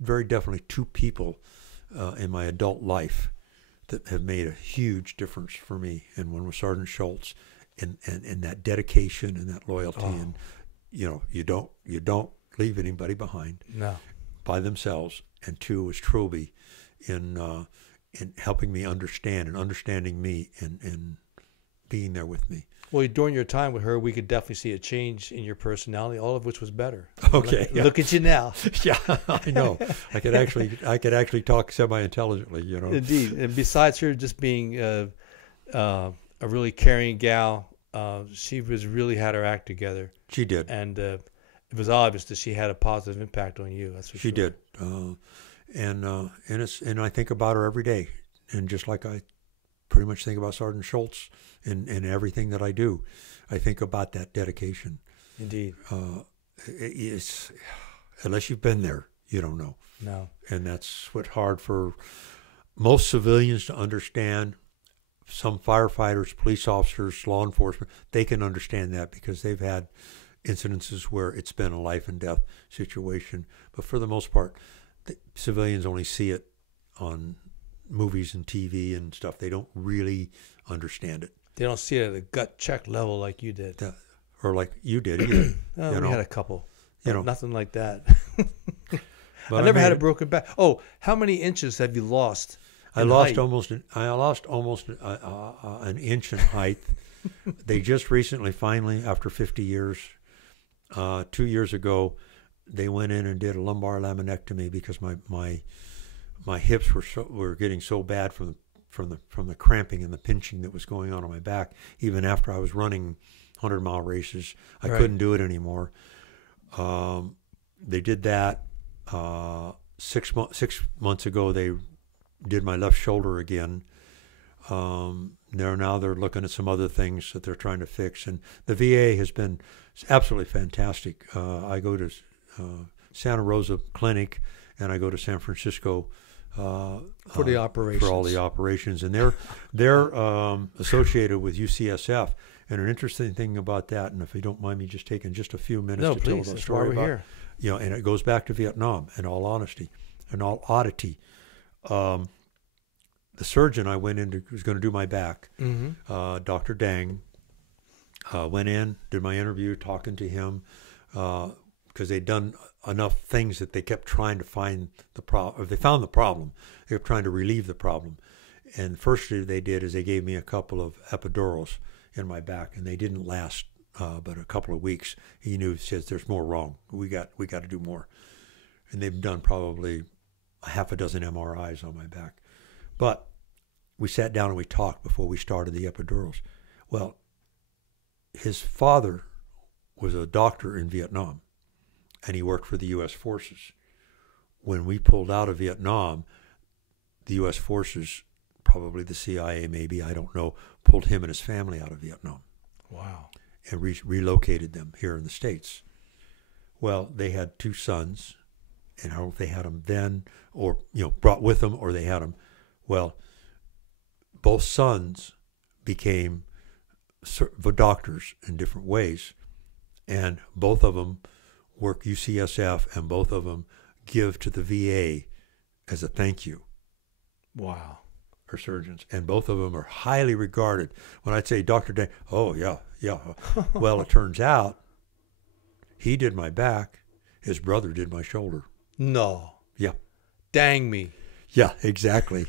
very definitely two people in my adult life that have made a huge difference for me. And one was Sergeant Schultz, and that dedication and that loyalty, and you don't leave anybody behind by themselves. And two was Trilby in helping me understand and understanding me and being there with me. Well, during your time with her, we could definitely see a change in your personality, all of which was better. Okay, Look at you now. Yeah, I know. I could actually talk semi-intelligently, you know. Indeed, and besides her just being a really caring gal, she was really had her act together. She did, and it was obvious that she had a positive impact on you. That's for sure. She did, and I think about her every day, and just like I pretty much think about Sergeant Schultz in everything that I do, I think about that dedication. Indeed. It's, unless you've been there, you don't know. No. And that's what's hard for most civilians to understand. Some firefighters, police officers, law enforcement, they can understand that because they've had incidences where it's been a life and death situation. But for the most part, civilians only see it on movies and TV and stuff. They don't really understand it. They don't see it at a gut check level like you did. Or like you did either. We had a couple. Nothing like that. I never had a broken back. Oh, how many inches have you lost? I lost almost an inch in height. They just recently, finally, after 50 years, 2 years ago, they went in and did a lumbar laminectomy because my hips were getting so bad from the cramping and the pinching that was going on my back. Even after I was running 100-mile races, I couldn't do it anymore. They did that 6 months ago. They did my left shoulder again. They're looking at some other things that they're trying to fix, and the VA has been absolutely fantastic. I go to Santa Rosa Clinic, and I go to San Francisco for the operations, for all the operations, and they're associated with UCSF. And an interesting thing about that, and if you don't mind me just taking just a few minutes to tell the story about, here. And it goes back to Vietnam. In all honesty, in all oddity, the surgeon I went in was going to do my back, Dr. Dang, went in, did my interview, talking to him, because they'd done enough things that they kept trying to find the problem. They found the problem. They kept trying to relieve the problem. And the first thing they did is they gave me a couple of epidurals in my back, and they didn't last but a couple of weeks. He says there's more wrong. We got to do more. And they've done probably a half a dozen MRIs on my back. But we sat down and we talked before we started the epidurals. Well, his father was a doctor in Vietnam, and he worked for the U.S. forces. When we pulled out of Vietnam, the U.S. forces, probably the CIA maybe, I don't know, pulled him and his family out of Vietnam. Wow. And relocated them here in the States. Well, they had two sons, and I don't know if they had them then or, brought with them, or they had them. Well, both sons became doctors in different ways, and both of them work UCSF, and both of them give to the VA as a thank you. Wow. Are surgeons, and both of them are highly regarded. When I'd say Dr. Dang, oh yeah. Well, it turns out he did my back. His brother did my shoulder. No. Yeah. Dang me. Yeah, exactly.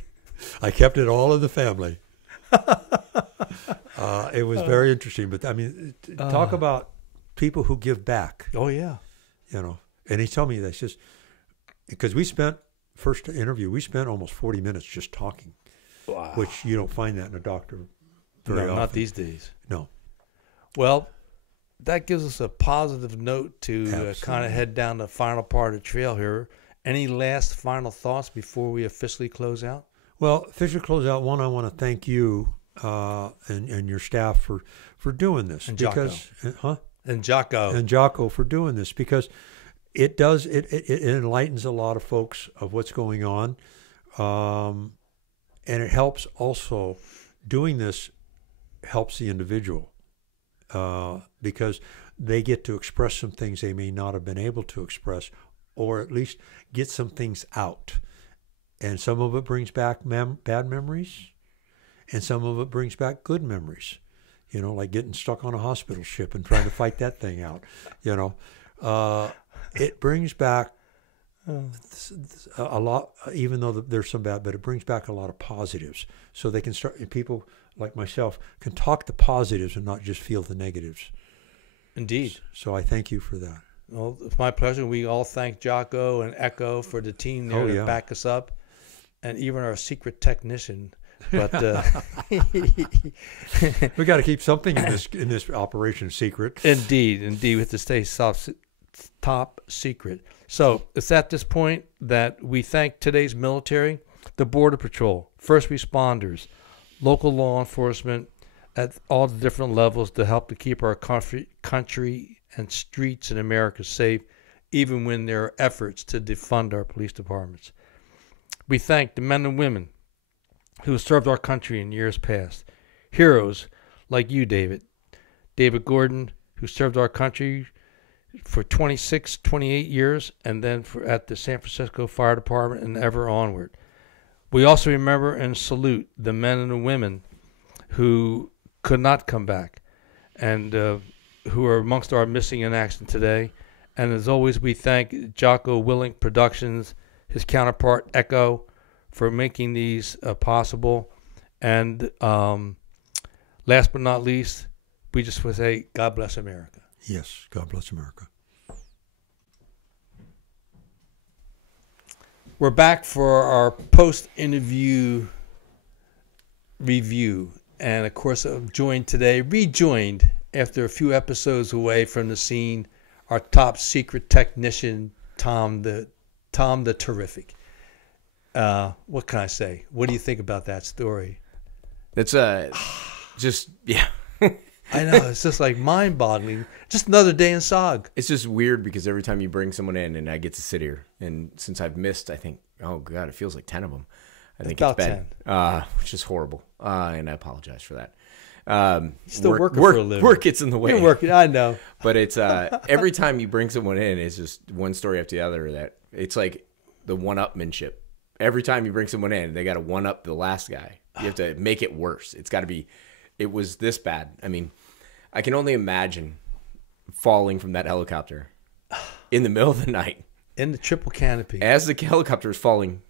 I kept it all in the family. It was very interesting, but I mean, talk about people who give back. Oh yeah. And he told me that, just because we spent almost 40 minutes just talking. Wow. Which you don't find that in a doctor very often. Not these days. No. Well, that gives us a positive note to kind of head down the final part of the trail here. Any last final thoughts before we officially close out? Well, officially close out. One, I want to thank you and your staff for doing this. And Jocko. And Jocko. And Jocko for doing this, because it enlightens a lot of folks of what's going on. And it helps also, doing this helps the individual, because they get to express some things they may not have been able to express, or at least get some things out. And some of it brings back bad memories, and some of it brings back good memories. You know, like getting stuck on a hospital ship and trying to fight that thing out. You know, it brings back a lot, even though there's some bad, but it brings back a lot of positives. So they can start, people like myself can talk the positives and not just feel the negatives. Indeed. So I thank you for that. Well, it's my pleasure. We all thank Jocko and Echo for the team there to back us up, and even our secret technician. But we got to keep something in this operation secret. Indeed, we have to stay top secret. So it's at this point that we thank today's military, the Border Patrol, first responders, local law enforcement at all the different levels to help to keep our country and streets in America safe, even when there are efforts to defund our police departments. We thank the men and women who have served our country in years past. Heroes like you, David Gordon, who served our country for 26, 28 years, and then at the San Francisco Fire Department and ever onward. We also remember and salute the men and the women who could not come back and who are amongst our missing in action today. And as always, we thank Jocko Willink Productions, his counterpart Echo, for making these possible. And last but not least, we just want to say, God bless America. Yes, God bless America. We're back for our post-interview review. And, of course, I'm rejoined after a few episodes away from the scene, our top secret technician, Tom the Terrific. What can I say? What do you think about that story? It's just, yeah. I know, it's just like mind-boggling. Just another day in SOG. It's just weird because every time you bring someone in and I get to sit here, and since I've missed, I think, oh God, it feels like 10 of them. I think about it's been 10. Which is horrible, and I apologize for that. Still working for a living. Work gets in the way. You're working, I know. But it's every time you bring someone in, it's just one story after the other. That it's like the one-upmanship. Every time you bring someone in, they got to one-up the last guy. You have to make it worse. It's got to be. It was this bad. I mean, I can only imagine falling from that helicopter in the middle of the night in the triple canopy as the helicopter is falling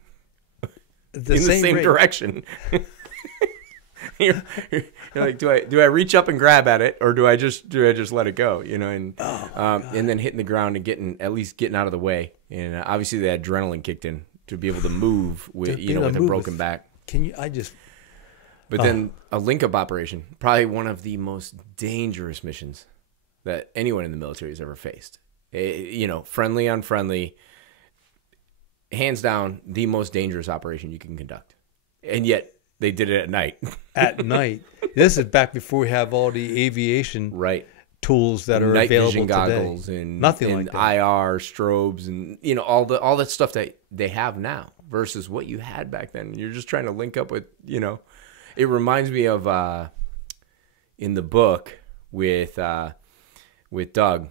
in the same direction. you're like, do I reach up and grab at it, or do I just let it go? You know, and and then hitting the ground and getting out of the way, and obviously the adrenaline kicked in to be able to move with with a broken back. Can you? But then a link-up operation, probably one of the most dangerous missions that anyone in the military has ever faced. Friendly on friendly, hands down, the most dangerous operation you can conduct. And yet, they did it at night. At night. This is back before we have all the aviation tools that are night available vision goggles today. And nothing like that. IR, strobes, and all that stuff that they have now versus what you had back then. You're just trying to link up with, It reminds me of in the book with Doug.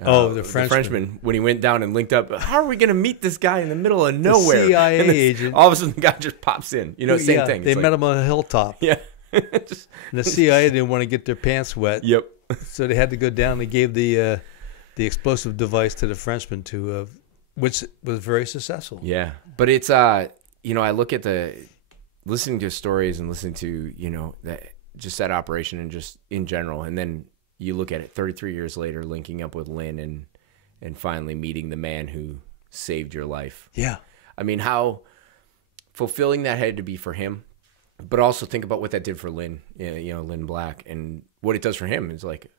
The Frenchman. When he went down and linked up. How are we going to meet this guy in the middle of nowhere? The CIA agent. All of a sudden, the guy just pops in. Same thing. They met him on a hilltop. Yeah. And the CIA didn't want to get their pants wet. Yep. So they had to go down. They gave the explosive device to the Frenchman which was very successful. Yeah, but it's I look at listening to stories and listening to that operation and just in general, and then you look at it 33 years later, linking up with Lynn and finally meeting the man who saved your life. Yeah, I mean, how fulfilling that had to be for him, but also think about what that did for Lynn. Lynn Black, and what it does for him is like,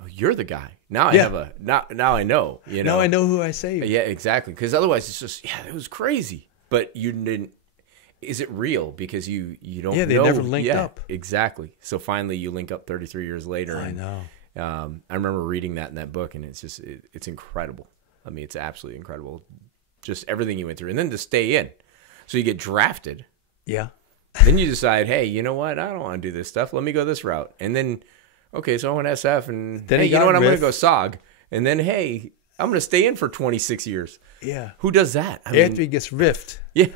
oh, you're the guy. Now I have now I know. Now I know who I saved. Yeah, exactly. Because otherwise, it's just it was crazy. But you didn't. Is it real? Because you don't. Yeah, they never linked up. Exactly. So finally, you link up 33 years later. I know. I remember reading that in that book, and it's just it's incredible. I mean, it's absolutely incredible. Just everything you went through, and then to stay in. So you get drafted. Yeah. Then you decide, hey, you know what? I don't want to do this stuff. Let me go this route. And then okay, so I went SF, and Then hey, he you know got what? I'm going to riff. go SOG, and then hey, I'm going to stay in for 26 years. Yeah. Who does that? After he gets riffed. Yeah,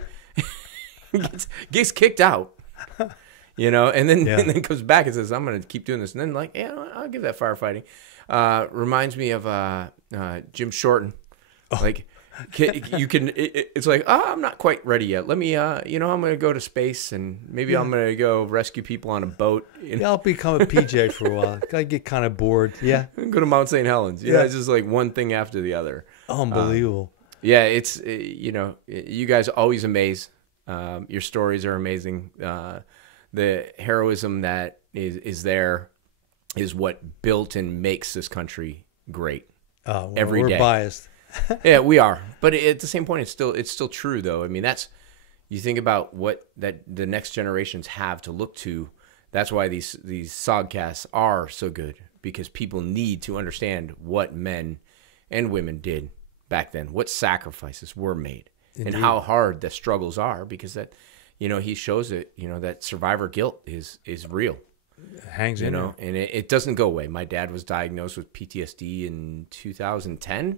gets kicked out. And then Yeah. and then comes back and says, I'm going to keep doing this. And then like, yeah, I'll give that firefighting. Reminds me of Jim Shorten. Like, it's like, I'm not quite ready yet. Let me, I'm going to go to space, and maybe I'm going to go rescue people on a boat. Yeah, I'll become a PJ for a while. I get kind of bored. Yeah. Go to Mount St. Helens. Yeah. It's just like one thing after the other. Unbelievable. Yeah, it's, you guys always amaze. Your stories are amazing. The heroism that is there is what built and makes this country great. Well, every we're day. biased. Yeah, we are. But at the same point, it's still true, though. I mean, you think about what that the next generations have to look to. That's why these SOGcasts are so good, because people need to understand what men and women did back then, what sacrifices were made, Indeed. and how hard the struggles are, because that, he shows it, that survivor guilt is real. Hangs in there. And it doesn't go away. My dad was diagnosed with PTSD in 2010.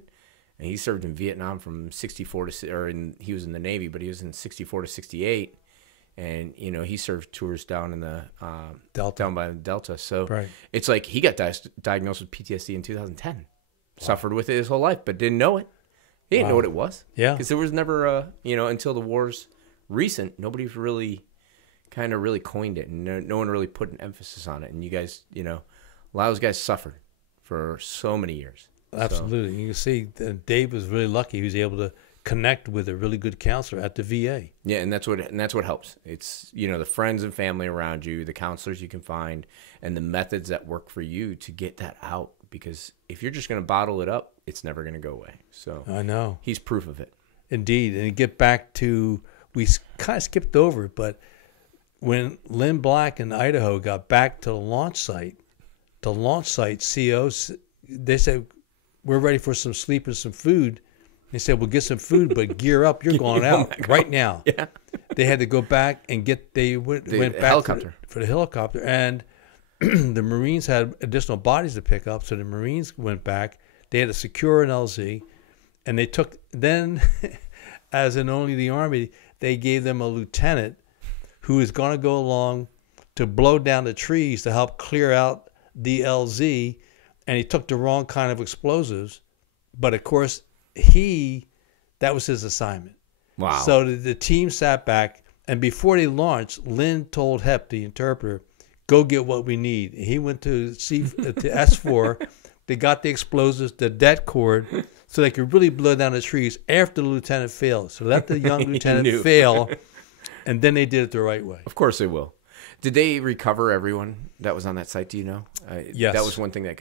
And he served in Vietnam from 64 to, he was in the Navy, but he was in 64 to 68. And, he served tours down in the, down by the Delta. So Right. It's like he got diagnosed with PTSD in 2010. Wow. Suffered with it his whole life, but didn't know it. He didn't know what it was. Yeah. Because there was never, until the war's recent, nobody's really really coined it. And no one really put an emphasis on it. And you guys, a lot of those guys suffered for so many years. Absolutely. You can see that Dave was really lucky. He was able to connect with a really good counselor at the VA. Yeah, and that's what helps. It's, the friends and family around you, the counselors you can find, and the methods that work for you to get that out. Because if you're just going to bottle it up, it's never going to go away. So I know. He's proof of it. Indeed. And to get back to, we kind of skipped over it, but when Lynn Black in Idaho got back to the launch site COs, they said, we're ready for some sleep and some food. They said, we'll get some food, but gear up. You're going out right now. Yeah. They had to go back and went back helicopter. for the helicopter. And the Marines had additional bodies to pick up. So the Marines went back. They had to secure an LZ. And they took, then, as in only the Army, they gave them a lieutenant who is going to go along to blow down the trees to help clear out the LZ. And he took the wrong kind of explosives. But, of course, that was his assignment. Wow. So the team sat back, and before they launched, Lynn told Hep, the interpreter, go get what we need. He went to S4. They got the explosives, the det cord, so they could really blow down the trees after the lieutenant failed. So let the young lieutenant fail, and then they did it the right way. Of course they will. Did they recover everyone that was on that site? Do you know? Yes. That was one thing that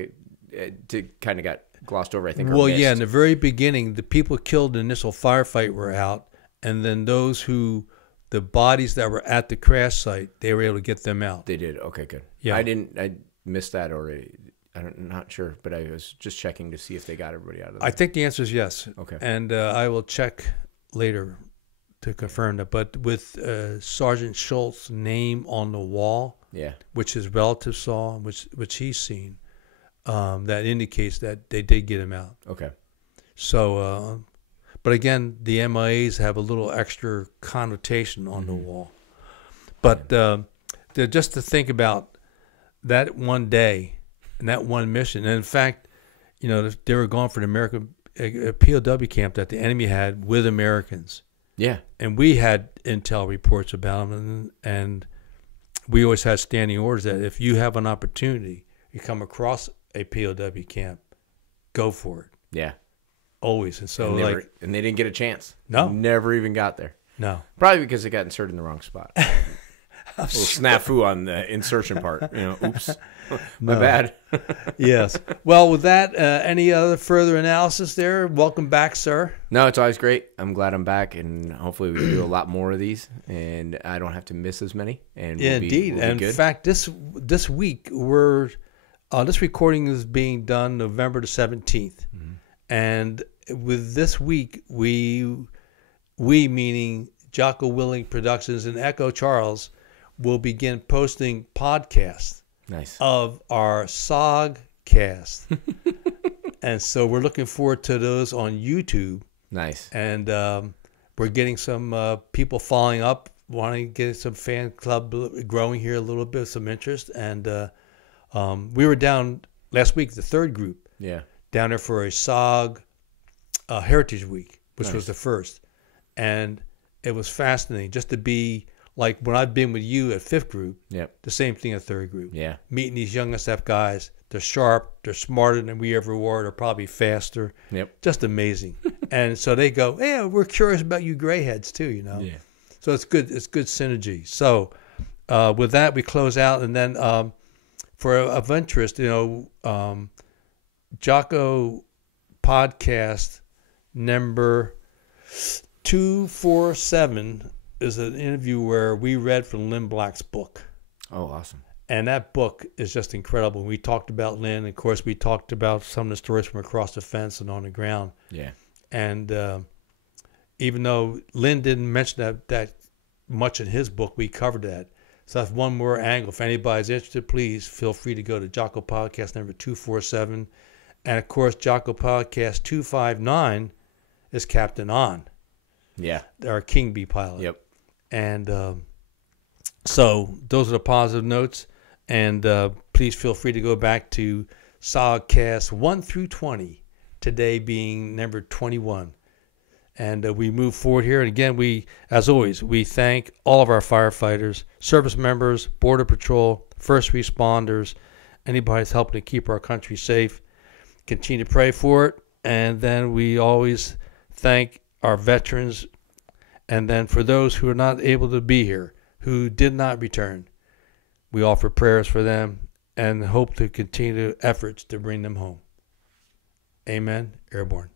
kind of got glossed over, I think. Well, yeah, in the very beginning, the people killed in the initial firefight were out, and then the bodies that were at the crash site, they were able to get them out. They did. Okay, good. Yeah. I missed that already. I'm not sure, but I was just checking to see if they got everybody out of there. I think the answer is yes. Okay. And I will check later to confirm that. But with Sergeant Schultz's name on the wall, yeah, which his relative saw, which he's seen, that indicates that they did get him out. Okay. So, but again, the MIAs have a little extra connotation on the wall. But just to think about that one day and that one mission, and in fact, they were going for the American POW camp that the enemy had with Americans. Yeah. And we had intel reports about them, and we always had standing orders that if you have an opportunity, you come across a POW camp, go for it. Yeah. Always. And so, and they didn't get a chance. No. Never even got there. No. Probably because they got inserted in the wrong spot. A little snafu on the insertion part. Oops. My bad. Yes. Well, with that, any other further analysis there? Welcome back, sir. No, it's always great. I'm glad I'm back, and hopefully we can do a lot more of these, and I don't have to miss as many. And yeah, indeed. We'll be good. In fact, this week, this recording is being done November the 17th. Mm-hmm. And with this week, we meaning Jocko Willing Productions and Echo Charles, will begin posting podcasts. Nice. of our SOGcast. And so we're looking forward to those on YouTube. Nice. And we're getting some people following up, wanting to get some fan club growing here a little bit, some interest. And we were down last week, the third group, down there for a SOG Heritage Week, which was the first. And it was fascinating just to be like when I've been with you at fifth group, the same thing at third group. Yeah. Meeting these young SF guys. They're sharp. They're smarter than we ever were. They're probably faster. Just amazing. And so they go, yeah, we're curious about you grayheads too, you know. Yeah. So it's good. It's good synergy. So with that, we close out. And then for of interest, you know, Jocko podcast number 247 is an interview where we read from Lynn Black's book. Oh, awesome. And that book is just incredible. We talked about Lynn. Of course, we talked about some of the stories from across the fence and on the ground. Yeah. And even though Lynn didn't mention that much in his book, we covered that. So that's one more angle. If anybody's interested, please feel free to go to Jocko Podcast number 247. And, of course, Jocko Podcast 259 is Captain On. Yeah. Our King Bee pilot. Yep. And so those are the positive notes. And please feel free to go back to SOGcast 1 through 20, today being number 21. And we move forward here. And again, we, as always, we thank all of our firefighters, service members, Border Patrol, first responders, anybody that's helping to keep our country safe. Continue to pray for it. And then we always thank our veterans. And then for those who are not able to be here, who did not return, we offer prayers for them and hope to continue efforts to bring them home. Amen. Airborne.